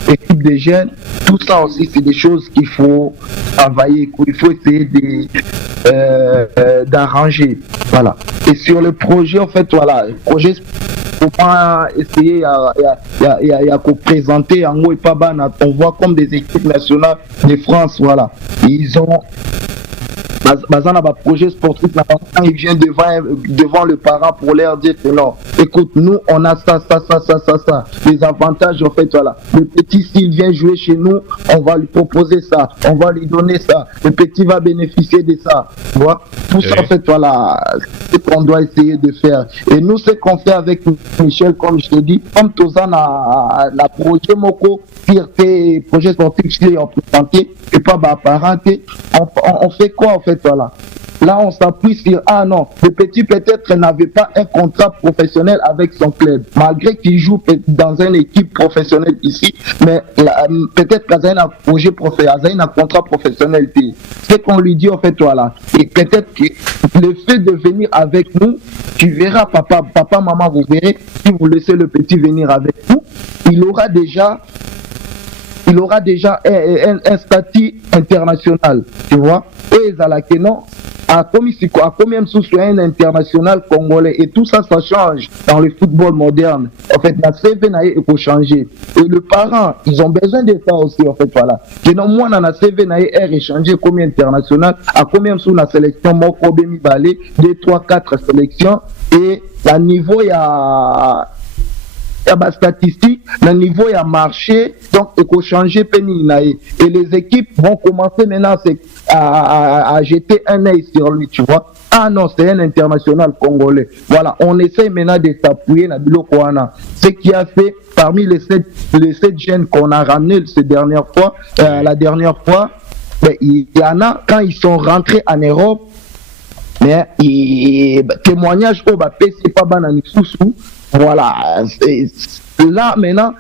équipe des jeunes, tout ça aussi, c'est des choses qu'il faut travailler, il faut essayer d'arranger. Voilà. Et sur le projet, en fait, voilà, le projet, faut pas essayer à présenter en haut et pas bas. On voit comme des équipes nationales de France, voilà. Ils ont un projet sportif quand ils viennent devant le parent pour leur dire que non, écoute, nous on a ça. Les avantages, en fait, voilà. Le petit, s'il vient jouer chez nous, on va lui proposer ça, on va lui donner ça. Le petit va bénéficier de ça. Tu vois? Tout ça, en fait, voilà, c'est ce qu'on doit essayer de faire. Et nous, ce qu'on fait avec Michel, comme je te dis, comme Tozan la projet Moko, tes projets sportifs, qui ont présenté, et pas parenté, on fait quoi, en fait? Voilà. Là, on s'appuie sur non, le petit peut-être n'avait pas un contrat professionnel avec son club, malgré qu'il joue dans une équipe professionnelle ici, mais peut-être qu'il a un projet professionnel, un contrat professionnel. C'est qu'on lui dit, en fait, voilà. Et peut-être que le fait de venir avec nous, tu verras, papa, maman, vous verrez, si vous laissez le petit venir avec vous, il aura déjà un statut international, tu vois. Et Zalakeno a combien sous un international congolais, et tout ça change dans le football moderne. En fait, la CV n'a pas changé. Et le parent, ils ont besoin de ça aussi, en fait, voilà. Sinon, moi, dans la CV n'a pas changé combien international, à combien sous la sélection, Moko Bemi Balé, 2, 3, 4 sélections, et à niveau, il y a statistique, le niveau a marché, donc il faut changer Peninaï. Et les équipes vont commencer maintenant à jeter un œil sur lui, tu vois. Ah non, c'est un international congolais. Voilà, on essaie maintenant de s'appuyer dans Bilokouana. Ce qui a fait, parmi les 7 jeunes qu'on a ramenés la dernière fois, il y en a, quand ils sont rentrés en Europe, mais témoignage au Bapé, c'est pas banani sous. Voilà, là maintenant,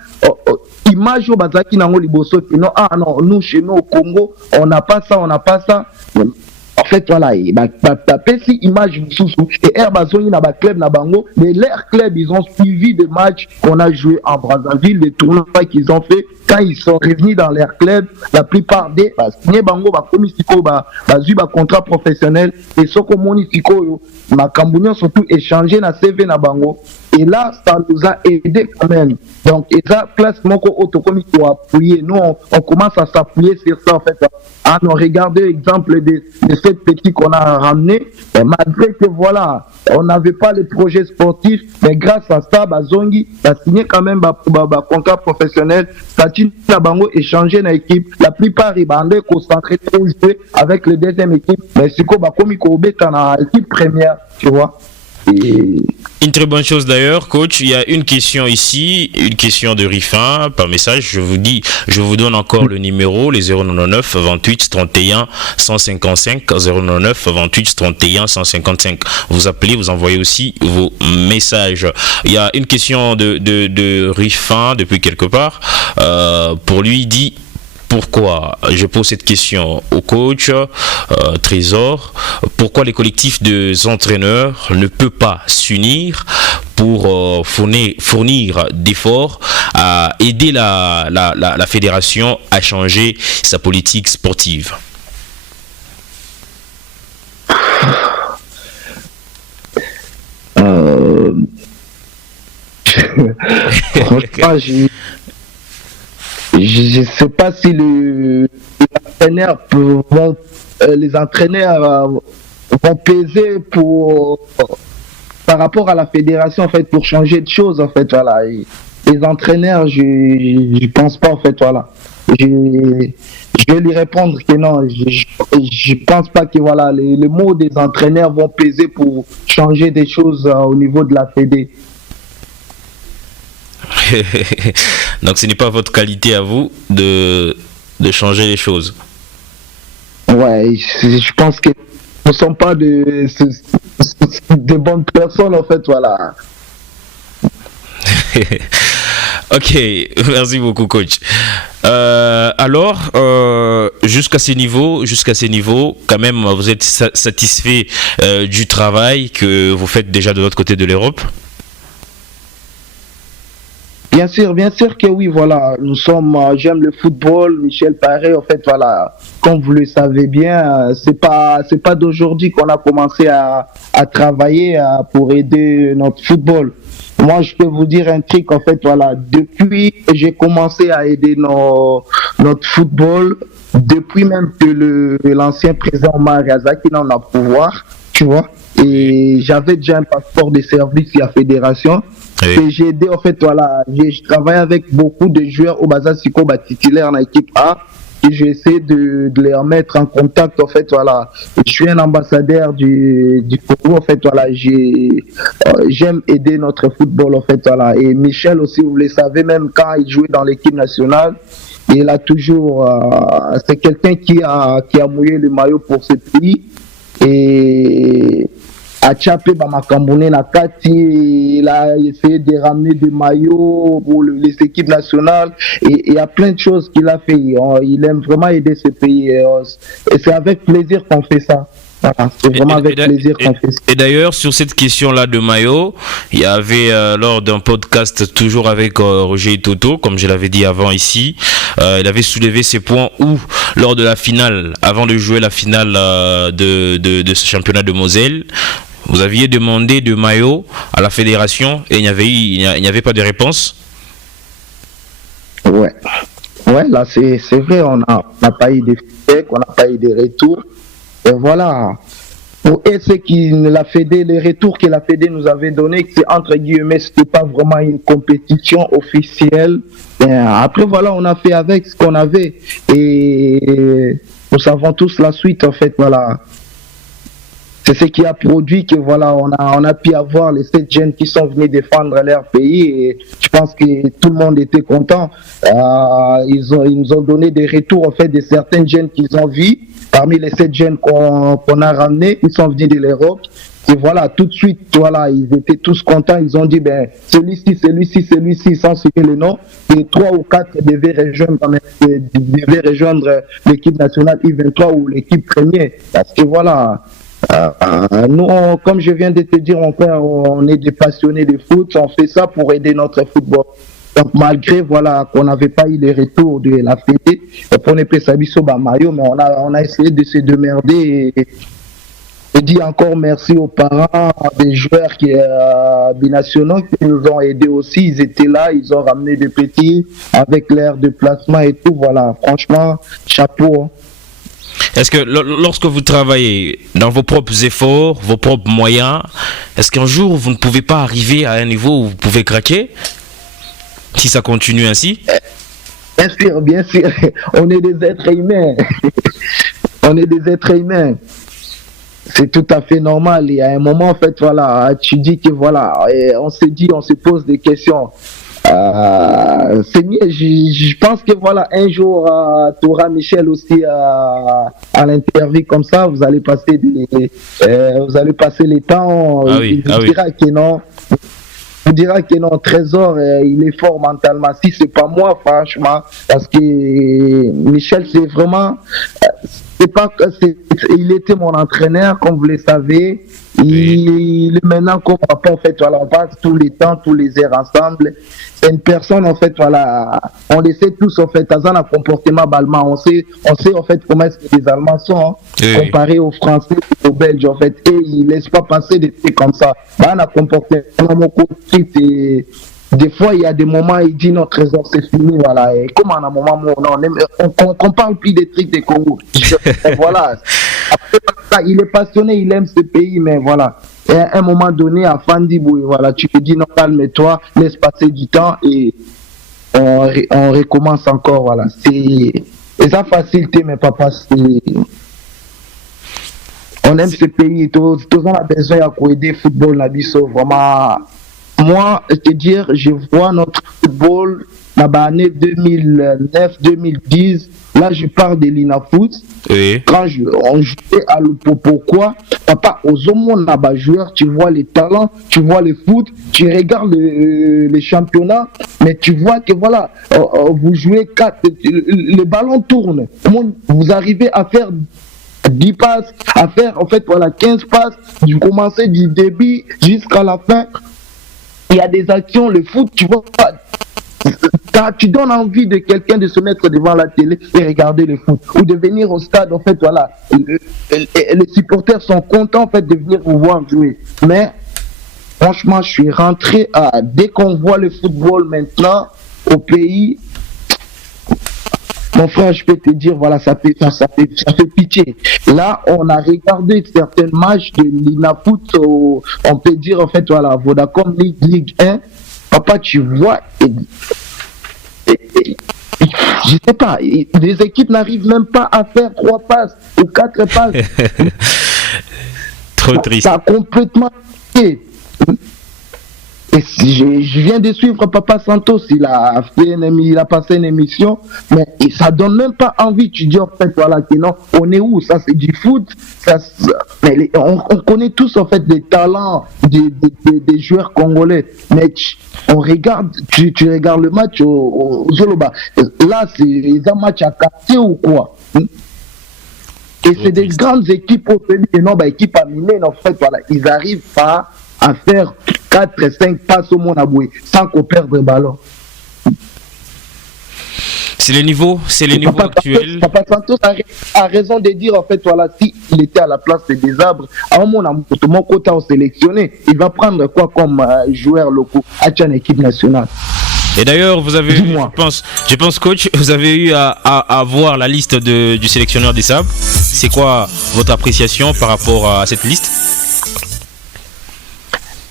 image au Bazaki Nango Liboso, non, nous chez nous au Congo, on n'a pas ça. En fait, voilà, il va taper si image sous et Herbazoni n'a pas club n'a bango, mais leur club, ils ont suivi des matchs qu'on a joué en Brazzaville, des tournois qu'ils ont fait. Quand ils sont revenus dans leur club, la plupart des bango comme siko contrat professionnel et ce comme monifico ma Cambouignon surtout échangé na CV na bango Et là, ça nous a aidé quand même. Donc, et ça, place Moko Otokomi pour appuyer. Nous, on commence à s'appuyer sur ça, en fait. Ah non, regardez l'exemple de cette petite qu'on a ramené. Malgré que, voilà, on n'avait pas le projet sportif, mais grâce à ça, Zongi a signé quand même un contrat professionnel. Satine Nabango échangé dans l'équipe. La plupart, ils sont concentrés pour jouer avec les deuxième équipe. Mais c'est comme dans l'équipe première, tu vois. Et... Une très bonne chose d'ailleurs, coach. Il y a une question ici, une question de Rifin par message. Je vous donne encore le numéro, les 099 28 31 155 099 28 31 155. Vous appelez, vous envoyez aussi vos messages. Il y a une question de Rifin depuis quelque part. Pour lui, il dit. Pourquoi, je pose cette question au coach Trésor, pourquoi les collectifs d'entraîneurs ne peuvent pas s'unir pour fournir d'efforts à aider la fédération à changer sa politique sportive? Franchement, je ne sais pas si les entraîneurs vont peser par rapport à la fédération en fait pour changer de choses en fait voilà. Et les entraîneurs, je pense pas en fait voilà. Je vais lui répondre que non, je pense pas que voilà les mots des entraîneurs vont peser pour changer des choses au niveau de la fédé. Donc ce n'est pas votre qualité à vous de changer les choses. Ouais, je pense que nous ne sommes pas de bonnes personnes en fait, voilà. Ok, merci beaucoup coach. Alors, jusqu'à ces niveaux, quand même, vous êtes satisfait du travail que vous faites déjà de l'autre côté de l'Europe? Bien sûr que oui, voilà. J'aime le football, Michel Paré, en fait, voilà. Comme vous le savez bien, c'est pas d'aujourd'hui qu'on a commencé à travailler pour aider notre football. Moi, je peux vous dire un truc, en fait, voilà. Depuis que j'ai commencé à aider notre football, depuis même que l'ancien président Omar Razaki en a pouvoir, tu vois. Et j'avais déjà un passeport de service à la fédération. Oui. Et j'ai aidé, en fait, voilà, je travaille avec beaucoup de joueurs au Baza Siko titulaires en équipe A et j'essaie de les remettre en contact, en fait, voilà. Je suis un ambassadeur du Congo, en fait, voilà, j'aime aider notre football, en fait, voilà. Et Michel aussi, vous le savez, même quand il jouait dans l'équipe nationale, il a toujours, c'est quelqu'un qui a mouillé le maillot pour ce pays et à Tchapé, Makamboune, Nakati, il a essayé de ramener des maillots pour les équipes nationales et il y a plein de choses qu'il a fait. Il aime vraiment aider ce pays et c'est avec plaisir qu'on fait ça. Voilà, c'est vraiment avec plaisir qu'on fait ça. Et d'ailleurs, sur cette question-là de maillot, il y avait lors d'un podcast toujours avec Roger Toto, comme je l'avais dit avant ici, il avait soulevé ces points où, lors de la finale, avant de jouer la finale de ce championnat de Moselle, vous aviez demandé de maillot à la fédération et il n'y avait pas de réponse. Ouais, là c'est vrai, on n'a pas eu de feedback, on n'a pas eu de retour. Et voilà. Pour les retours que la Fédé nous avait donnés, c'est entre guillemets, c'était pas vraiment une compétition officielle. Et après voilà, on a fait avec ce qu'on avait et nous savons tous la suite en fait, voilà. C'est ce qui a produit que voilà, on a pu avoir les 7 jeunes qui sont venus défendre leur pays et je pense que tout le monde était content. Ils nous ont donné des retours en fait de certains jeunes qu'ils ont vus. Parmi les 7 jeunes qu'on a ramenés, ils sont venus de l'Europe. Et voilà, tout de suite, voilà, ils étaient tous contents. Ils ont dit, ben, celui-ci, sans citer le nom. Et 3 ou 4 devaient rejoindre l'équipe nationale I-23 ou l'équipe première. Parce que voilà, nous, comme je viens de te dire, on est des passionnés de foot. On fait ça pour aider notre football. Donc malgré voilà qu'on n'avait pas eu les retours de la Fédé, on n'est pas sabiso maillot, mais on a essayé de se démerder Je dis encore merci aux parents des joueurs binationaux qui nous ont aidés aussi. Ils étaient là, ils ont ramené des petits avec l'air de placement et tout. Voilà, franchement, chapeau. Hein. Est-ce que lorsque vous travaillez dans vos propres efforts, vos propres moyens, est-ce qu'un jour vous ne pouvez pas arriver à un niveau où vous pouvez craquer si ça continue ainsi? Bien sûr, on est des êtres humains. On est des êtres humains. C'est tout à fait normal. Il y a un moment, en fait, voilà, tu dis que voilà, et on se pose des questions. C'est mieux, je pense que voilà, un jour, tu auras Michel aussi à l'interview comme ça, vous allez passer les temps, il dira que non. On dira que non, Trésor, il est fort mentalement. Si c'est pas moi, franchement, parce que Michel, c'est vraiment, il était mon entraîneur, comme vous le savez. Il est maintenant comme papa, en fait, voilà, on passe tous les temps, tous les heures ensemble. C'est une personne, en fait, voilà, on le sait tous, en fait, dans un comportement allemand. On sait, en fait, comment est-ce que les Allemands sont, hein, comparé aux Français, aux Belges, en fait, et ils laissent pas passer des trucs comme ça. Bah, on a comportement, et des fois, il y a des moments, il dit non, Trésor, c'est fini, voilà. Et comme à un moment, on parle plus des trucs des Congo. Voilà. Après, il est passionné, il aime ce pays, mais voilà. Et à un moment donné, à Fandibou, voilà, tu te dis non, calme-toi, laisse passer du temps et on recommence encore, voilà. C'est ça facilité, mais papa, on aime ce pays, tout le monde a besoin d'aider le football, vraiment. Moi, je te dire, je vois notre football dans l'année 2009-2010. Là, je parle de l'Inafoot. Oui. Quand on jouait à l'Opo, pourquoi? Papa, aux hommes, là-bas, joueurs, tu vois les talents, tu vois le foot, tu regardes les championnats, mais tu vois que voilà, vous jouez 4, le ballon tourne. Vous arrivez à faire 10 passes, à faire, en fait, voilà, 15 passes, du commencer du début jusqu'à la fin. Il y a des actions, le foot, tu vois, tu donnes envie de quelqu'un de se mettre devant la télé et regarder le foot. Ou de venir au stade, en fait, voilà. Les supporters sont contents, en fait, de venir vous voir jouer. Mais, franchement, je suis rentré dès qu'on voit le football maintenant au pays, mon frère, je peux te dire, voilà, ça fait pitié. Là, on a regardé certains matchs de l'Inafoot, on peut dire, en fait, voilà, Vodacom Ligue 1. Papa, tu vois, je sais pas, les équipes n'arrivent même pas à faire 3 passes ou 4 passes. Trop triste. Ça a complètement... Et je viens de suivre Papa Santos, il a passé une émission, mais ça donne même pas envie. Tu dis en fait, voilà, que non, on est où? Ça, c'est du foot. Mais on connaît tous en fait des talents des joueurs congolais. Mais on regarde, tu regardes le match au Zoloba. Là, c'est un match à quartier ou quoi? Et c'est des grandes équipes au pays, et non, équipes à miner, en fait, voilà, ils arrivent pas à faire 4 et 5 passes au monde à bouer sans qu'on perde le ballon. C'est le niveau actuel. Papa Santos a raison de dire, en fait, voilà, s'il était à la place des arbres, à un moment, mon côté sélectionné, il va prendre quoi comme joueur local à une équipe nationale. Et d'ailleurs, vous avez, je pense, coach, vous avez eu à voir la liste du sélectionneur des Sabres. C'est quoi votre appréciation par rapport à cette liste?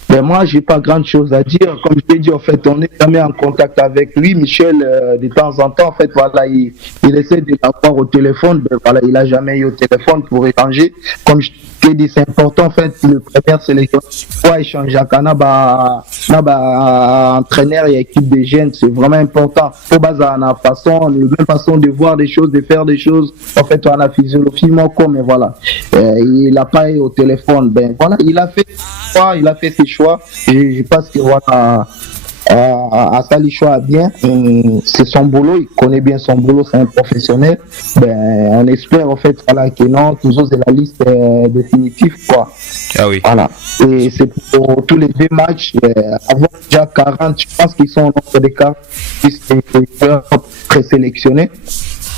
Ben moi, j'ai pas grand chose à dire. Comme je t'ai dit, en fait, on est jamais en contact avec lui. Michel, de temps en temps, en fait, voilà, il essaie de l'avoir au téléphone. Ben voilà, il a jamais eu au téléphone pour échanger. Comme je t'ai dit, c'est important, en fait, le premier sélection pour échanger à Kanaba, entraîneur et équipe des jeunes, c'est vraiment important. Pour baser la même façon de voir des choses, de faire des choses. En fait, on a physiologiquement comme, mais voilà, il a pas eu au téléphone. Ben voilà, il a fait ses choix. Et je pense que voilà, à Sali choix bien, c'est son boulot, il connaît bien son boulot, c'est un professionnel. Ben, on espère en fait voilà, que non, toujours c'est la liste définitive quoi. Ah oui. Voilà. Et c'est pour tous les 2 matchs, avoir déjà 40, je pense qu'ils sont au nombre de cas présélectionnés.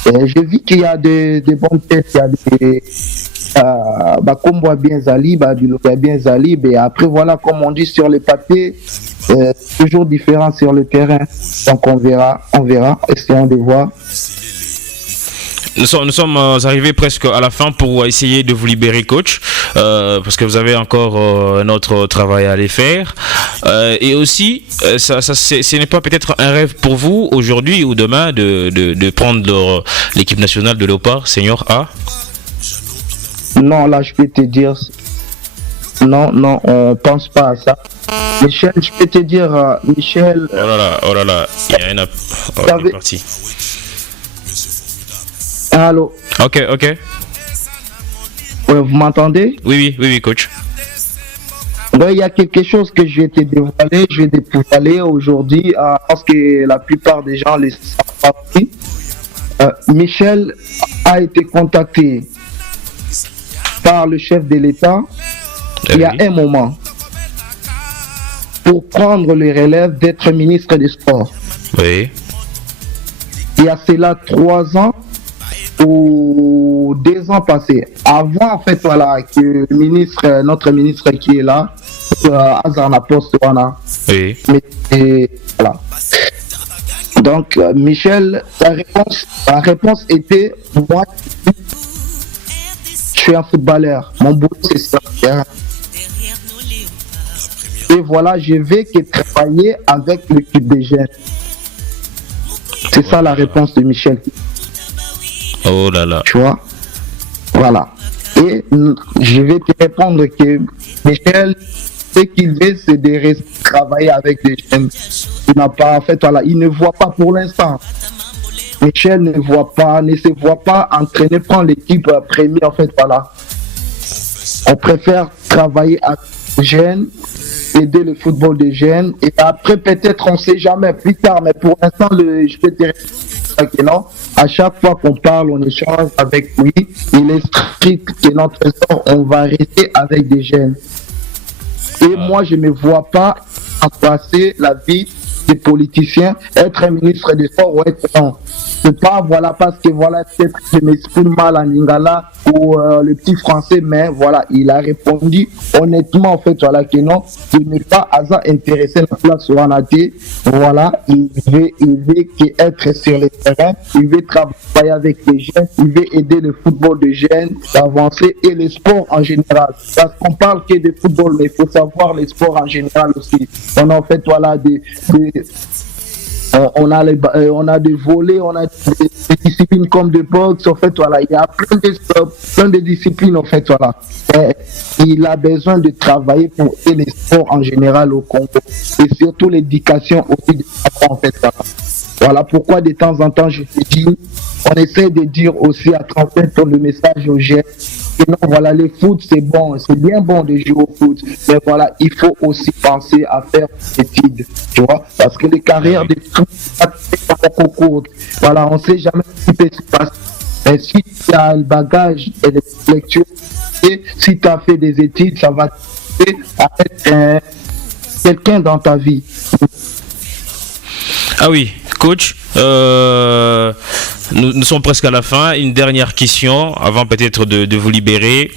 J'ai vu qu'il y a des bonnes têtes, il y a des Kombo bien Zali, Biloka bien Zali, mais après voilà, comme on dit sur les papiers, toujours différent sur le terrain. Donc on verra, essayons de voir. Nous sommes arrivés presque à la fin pour essayer de vous libérer, coach, parce que vous avez encore notre travail à aller faire. Et aussi, ce n'est pas peut-être un rêve pour vous aujourd'hui ou demain de prendre l'équipe nationale de Léopard, Senior A? Non, là, je peux te dire, non, on pense pas à ça. Michel, je peux te dire, Michel. Oh là là, il y a une il est parti. Allô. Ok. Vous m'entendez? Oui, coach. Donc, il y a quelque chose que je vais te dévoiler aujourd'hui, parce que la plupart des gens ne savent pas. Michel a été contacté par le chef de l'État il y a un moment pour prendre le relève d'être ministre des Sports. Oui. Il y a cela 3 ans ou 2 ans passés. Avant, en fait, voilà, que notre ministre qui est là, Azarna Post, voilà. Oui. Mais, voilà. Donc, Michel, la réponse était, moi, je suis un footballeur. Mon boulot, c'est ça. Et voilà, je vais que travailler avec l'équipe des jeunes. C'est ça la réponse de Michel. Oh là là. Tu vois? Voilà. Et je vais te répondre que Michel, ce qu'il veut, c'est de rester travailler avec des jeunes. Il n'a pas, en fait, voilà, il ne voit pas pour l'instant. Michel ne se voit pas entraîner, prendre l'équipe première, en fait, voilà. On préfère travailler avec les jeunes, aider le football des jeunes, et après, peut-être, on ne sait jamais, plus tard, mais pour l'instant, je peux te répondre que non. À chaque fois qu'on parle, on échange avec lui, il est strict que notre sport, on va rester avec des jeunes. Et moi, je ne me vois pas passer la vie des politiciens, être un ministre des Sports ou être non. C'est pas, voilà, parce que voilà, peut-être que je m'exprime mal en lingala ou le petit français, mais voilà, il a répondu honnêtement, en fait, voilà, que non, il n'est pas intéressé à la place sur Anaté. Voilà, il veut être sur le terrain, il veut travailler avec les jeunes, il veut aider le football de jeunes d'avancer et le sport en général. Parce qu'on parle que de football, mais il faut savoir le sport en général aussi. On a en fait, voilà, on a des volets, on a des disciplines comme de boxe, en fait, voilà, il y a plein de disciplines, en fait, voilà. Et il a besoin de travailler pour aider les sports en général au Congo et surtout l'éducation aussi des enfants, en fait, voilà. Voilà pourquoi de temps en temps, je te dis, on essaie de dire aussi à transmettre le message aux jeunes. Et non, voilà, le foot, c'est bon, c'est bien bon de jouer au foot, mais voilà, il faut aussi penser à faire des études, tu vois, parce que les carrières de foot, c'est pas beaucoup courtes. Voilà, on ne sait jamais ce qui peut se passer. Mais si tu as le bagage et les lectures, et si tu as fait des études, ça va t'aider à être quelqu'un dans ta vie. Ah oui, coach, nous sommes presque à la fin. Une dernière question avant peut-être de vous libérer.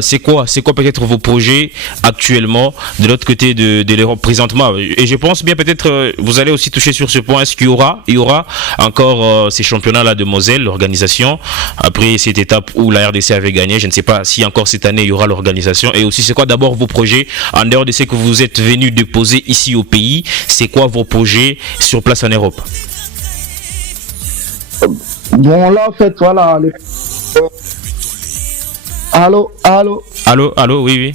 C'est quoi peut-être vos projets actuellement de l'autre côté de l'Europe présentement? Et je pense bien peut-être vous allez aussi toucher sur ce point. Est-ce qu'il y aura encore ces championnats-là de Moselle, l'organisation, après cette étape où la RDC avait gagné? Je ne sais pas si encore cette année il y aura l'organisation. Et aussi, c'est quoi d'abord vos projets en dehors de ce que vous êtes venu déposer ici au pays? C'est quoi vos projets sur place en Europe? Bon, là, en fait, voilà. Allô, oui.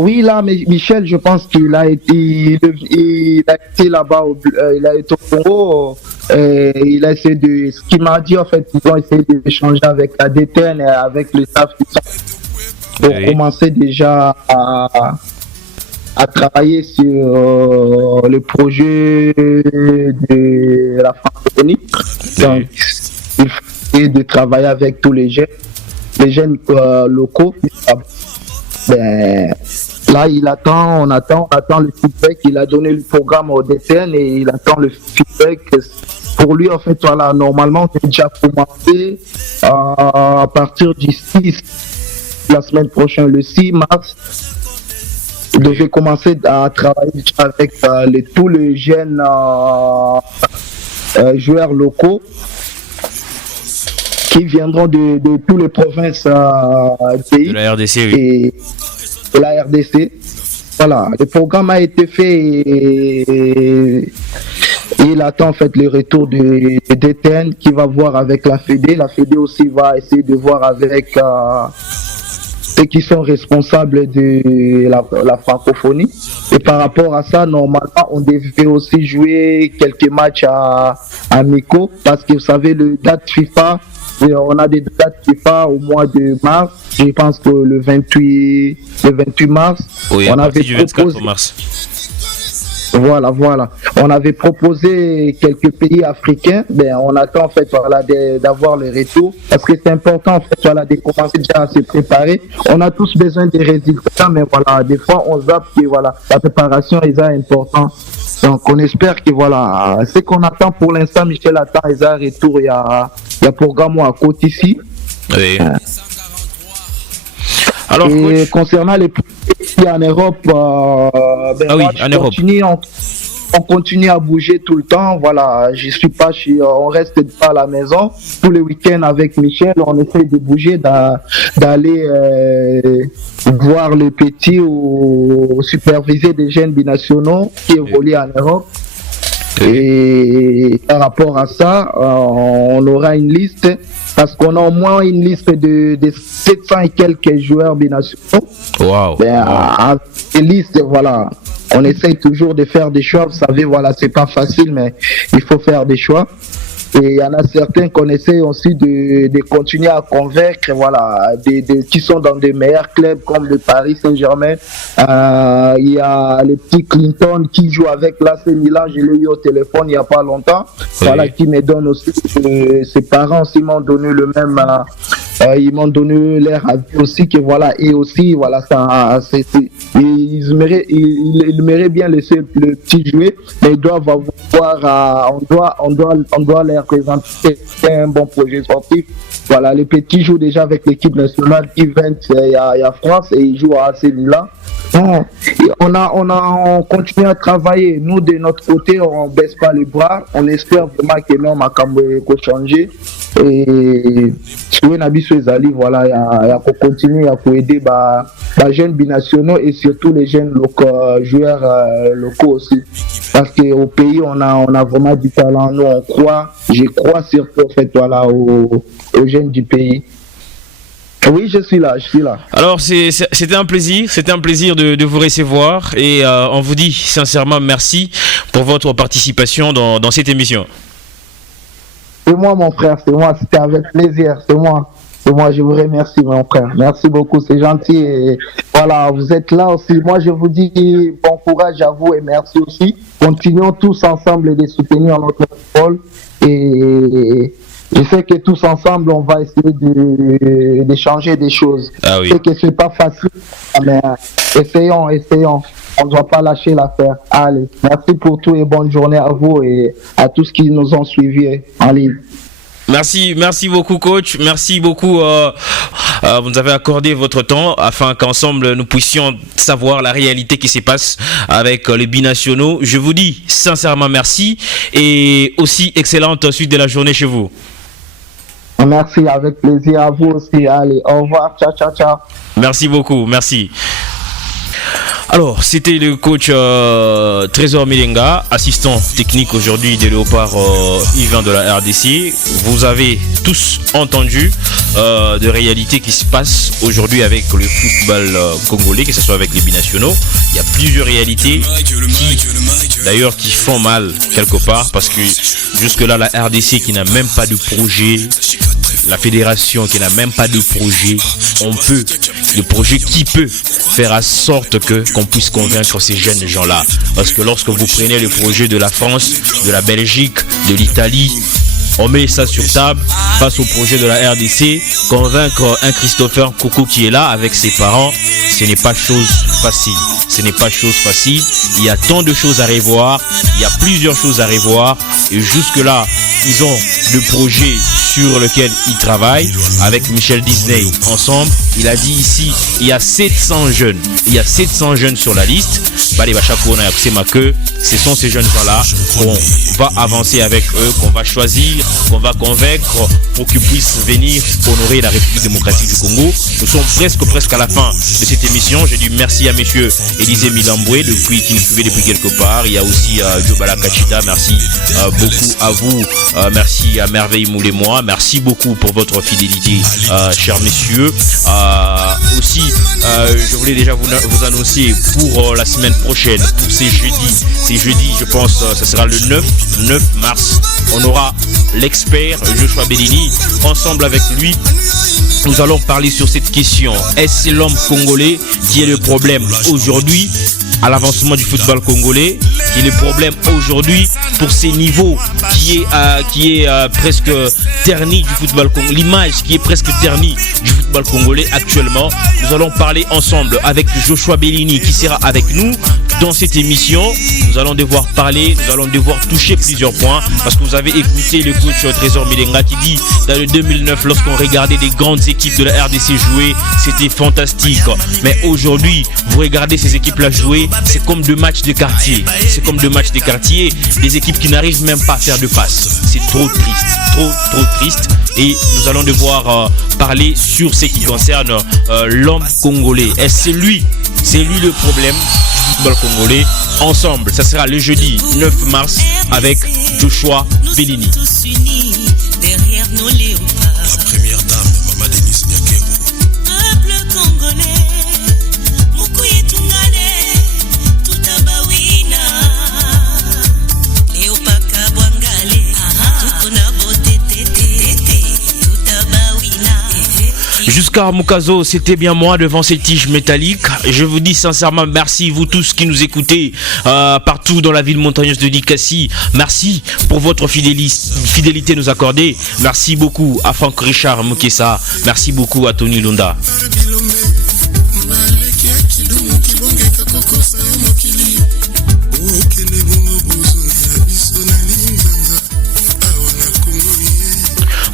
Oui, là, mais Michel, je pense qu'il a été là-bas, il a été au Congo, il a essayé de, ce qu'il m'a dit, en fait, ils ont essayé d'échanger avec la DTN et avec le staff, tout ça, pour commencer déjà à travailler sur le projet de la francophonie. Donc, il faut de travailler avec tous les jeunes locaux. Ben, là, on attend le feedback. Il a donné le programme au DTN et il attend le feedback pour lui, en fait, voilà, normalement, on a déjà commencé à partir du 6, la semaine prochaine, le 6 mars. Il devait commencer à travailler avec tous les jeunes joueurs locaux qui viendront de toutes les provinces du pays. De la RDC, oui. Et de la RDC. Voilà, le programme a été fait et il attend en fait le retour de DTN qui va voir avec la Fédé. La Fédé aussi va essayer de voir avec ceux qui sont responsables de la francophonie. Et par rapport à ça, normalement, on devait aussi jouer quelques matchs à Miko parce que vous savez, le date FIFA, on a des dates FIFA au mois de mars. Je pense que le 28 mars, Oui, on avait du 24 proposé. mars. Voilà. On avait proposé quelques pays africains. On attend en fait d'avoir le retour parce que c'est important en fait de commencer déjà à se préparer. On a tous besoin des résultats, mais voilà, des fois on zappe que voilà, la préparation est importante. Donc on espère que voilà, ce qu'on attend pour l'instant, Michel attend un retour. Il y a programme à côte ici. Oui. Alors, et coach, concernant les pays en Europe, on continue à bouger tout le temps. Voilà, je suis pas on reste pas à la maison. Tous les week-ends avec Michel, on essaie de bouger, d'aller voir les petits ou superviser des jeunes binationaux qui évoluent en Europe. Et par rapport à ça, on aura une liste, parce qu'on a au moins une liste de 700 et quelques joueurs binationaux. wow. Avec des listes, voilà, on essaye toujours de faire des choix. Vous savez, voilà, c'est pas facile, mais il faut faire des choix. Et il y en a certains qu'on essaie aussi de continuer à convaincre, voilà, qui sont dans des meilleurs clubs comme le Paris Saint-Germain. Il y a le petit Clinton qui joue avec l'AC Milan, je l'ai eu au téléphone il n'y a pas longtemps, oui. Voilà, qui me donne aussi, ses parents aussi m'ont donné le même, ils m'ont donné l'air à vie aussi, que voilà, et aussi, voilà, ça, il mérite bien laisser le petit jouer, mais ils doivent avoir, on doit les représenter un bon projet sportif. Voilà, les petits jouent déjà avec l'équipe nationale U20, il y a France, et ils jouent à AC Milan. On continue à travailler. Nous, de notre côté, on ne baisse pas les bras. On espère vraiment que l'homme a changé. Et sur Ezali, voilà, il y a pour continuer à aider les jeunes binationaux et surtout les jeunes joueurs locaux aussi. Parce qu'au pays, on a vraiment du talent. Nous, je crois surtout en fait, voilà, aux jeunes du pays. Oui, je suis là. Alors, c'était un plaisir de vous recevoir et on vous dit sincèrement merci pour votre participation dans cette émission. C'est moi, mon frère, c'était avec plaisir, c'est moi, je vous remercie, mon frère. Merci beaucoup, c'est gentil. Et voilà, vous êtes là aussi. Moi, je vous dis bon courage à vous et merci aussi. Continuons tous ensemble de soutenir notre football et je sais que tous ensemble, on va essayer de changer des choses. Ah oui. Je sais que c'est pas facile, mais essayons. On ne doit pas lâcher l'affaire. Allez, merci pour tout et bonne journée à vous et à tous qui nous ont suivis en ligne. Merci beaucoup coach, merci beaucoup, vous nous avez accordé votre temps afin qu'ensemble nous puissions savoir la réalité qui se passe avec les binationaux. Je vous dis sincèrement merci et aussi excellente suite de la journée chez vous. Merci, avec plaisir à vous aussi. Allez, au revoir, ciao. Merci beaucoup, merci. Alors, c'était le coach Trésor Milenga, assistant technique aujourd'hui des Léopards U20 de la RDC. Vous avez tous entendu de réalités qui se passent aujourd'hui avec le football congolais, que ce soit avec les binationaux. Il y a plusieurs réalités qui font mal quelque part parce que jusque-là, la RDC qui n'a même pas de projet, la fédération qui n'a même pas de projet, le projet qui peut faire en sorte qu'on puisse convaincre ces jeunes gens-là. Parce que lorsque vous prenez le projet de la France, de la Belgique, de l'Italie, On met ça sur table face au projet de la RDC. Convaincre un Christopher Coco qui est là avec ses parents, ce n'est pas chose facile. Ce n'est pas chose facile. Il y a tant de choses à revoir. Il y a plusieurs choses à revoir. Et jusque-là, ils ont le projet sur lequel ils travaillent avec Michel Disney ensemble. Il a dit ici, il y a 700 jeunes. Il y a 700 jeunes sur la liste. Ce sont ces jeunes gens-là qu'on va avancer avec eux, qu'on va choisir, qu'on va convaincre pour qu'ils puissent venir honorer la République démocratique du Congo. Nous sommes presque à la fin de cette émission. J'ai dit merci à monsieur Élisée Milamboué qui nous suivait depuis quelque part. Il y a aussi Jobala Kachita. Merci beaucoup à vous. Merci à Merveille Moulet-moi. Merci beaucoup pour votre fidélité, chers messieurs. Aussi, je voulais déjà vous annoncer pour la semaine prochaine, pour ces jeudis, je pense, ça sera le 9 mars. On aura l'expert Joshua Bellini. Ensemble avec lui, nous allons parler sur cette question. Est-ce l'homme congolais qui est le problème aujourd'hui à l'avancement du football congolais, qui est le problème aujourd'hui pour ces niveaux qui est presque terni du football congolais, l'image qui est presque ternie du football congolais actuellement. Nous allons parler ensemble avec Joshua Bellini qui sera avec nous dans cette émission. Nous allons devoir parler, nous allons devoir toucher plusieurs points parce que vous avez écouté le coach Trésor Milenga qui dit dans le 2009 lorsqu'on regardait les grandes équipes de la RDC jouer, c'était fantastique. Mais aujourd'hui, vous regardez ces équipes-là jouer, c'est comme deux matchs de quartier. C'est comme deux matchs de quartier, des équipes qui n'arrivent même pas à faire de passes. C'est trop triste, trop triste. Et nous allons devoir parler sur ce qui concerne l'homme congolais. Et c'est lui le problème du football congolais. Ensemble, ça sera le jeudi 9 mars avec Joshua Bellini. La première dame, Maman Denis Nyakero. Peuple congolais, Mukuye Tungane, Tutabawina, Léopaka Bwangale, Tukona Botetete, Tutabawina. Jusqu'à Mukazo, c'était bien moi devant ces tiges métalliques. Je vous dis sincèrement merci, vous tous qui nous écoutez partout dans la ville montagneuse de Likasi. Merci pour votre fidélité nous accordée. Merci beaucoup à Franck Richard Mukesa. Merci beaucoup à Tony Lunda.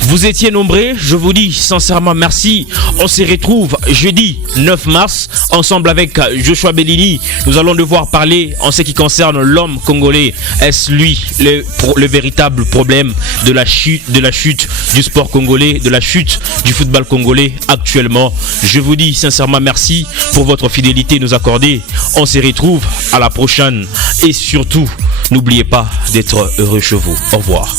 Vous étiez nombreux, je vous dis sincèrement merci. On se retrouve jeudi 9 mars ensemble avec Joshua Bellini. Nous allons devoir parler en ce qui concerne l'homme congolais. Est-ce lui le véritable problème de la chute du sport congolais, de la chute du football congolais actuellement? Je vous dis sincèrement merci pour votre fidélité nous accorder. On se retrouve à la prochaine et surtout, n'oubliez pas d'être heureux chez vous. Au revoir.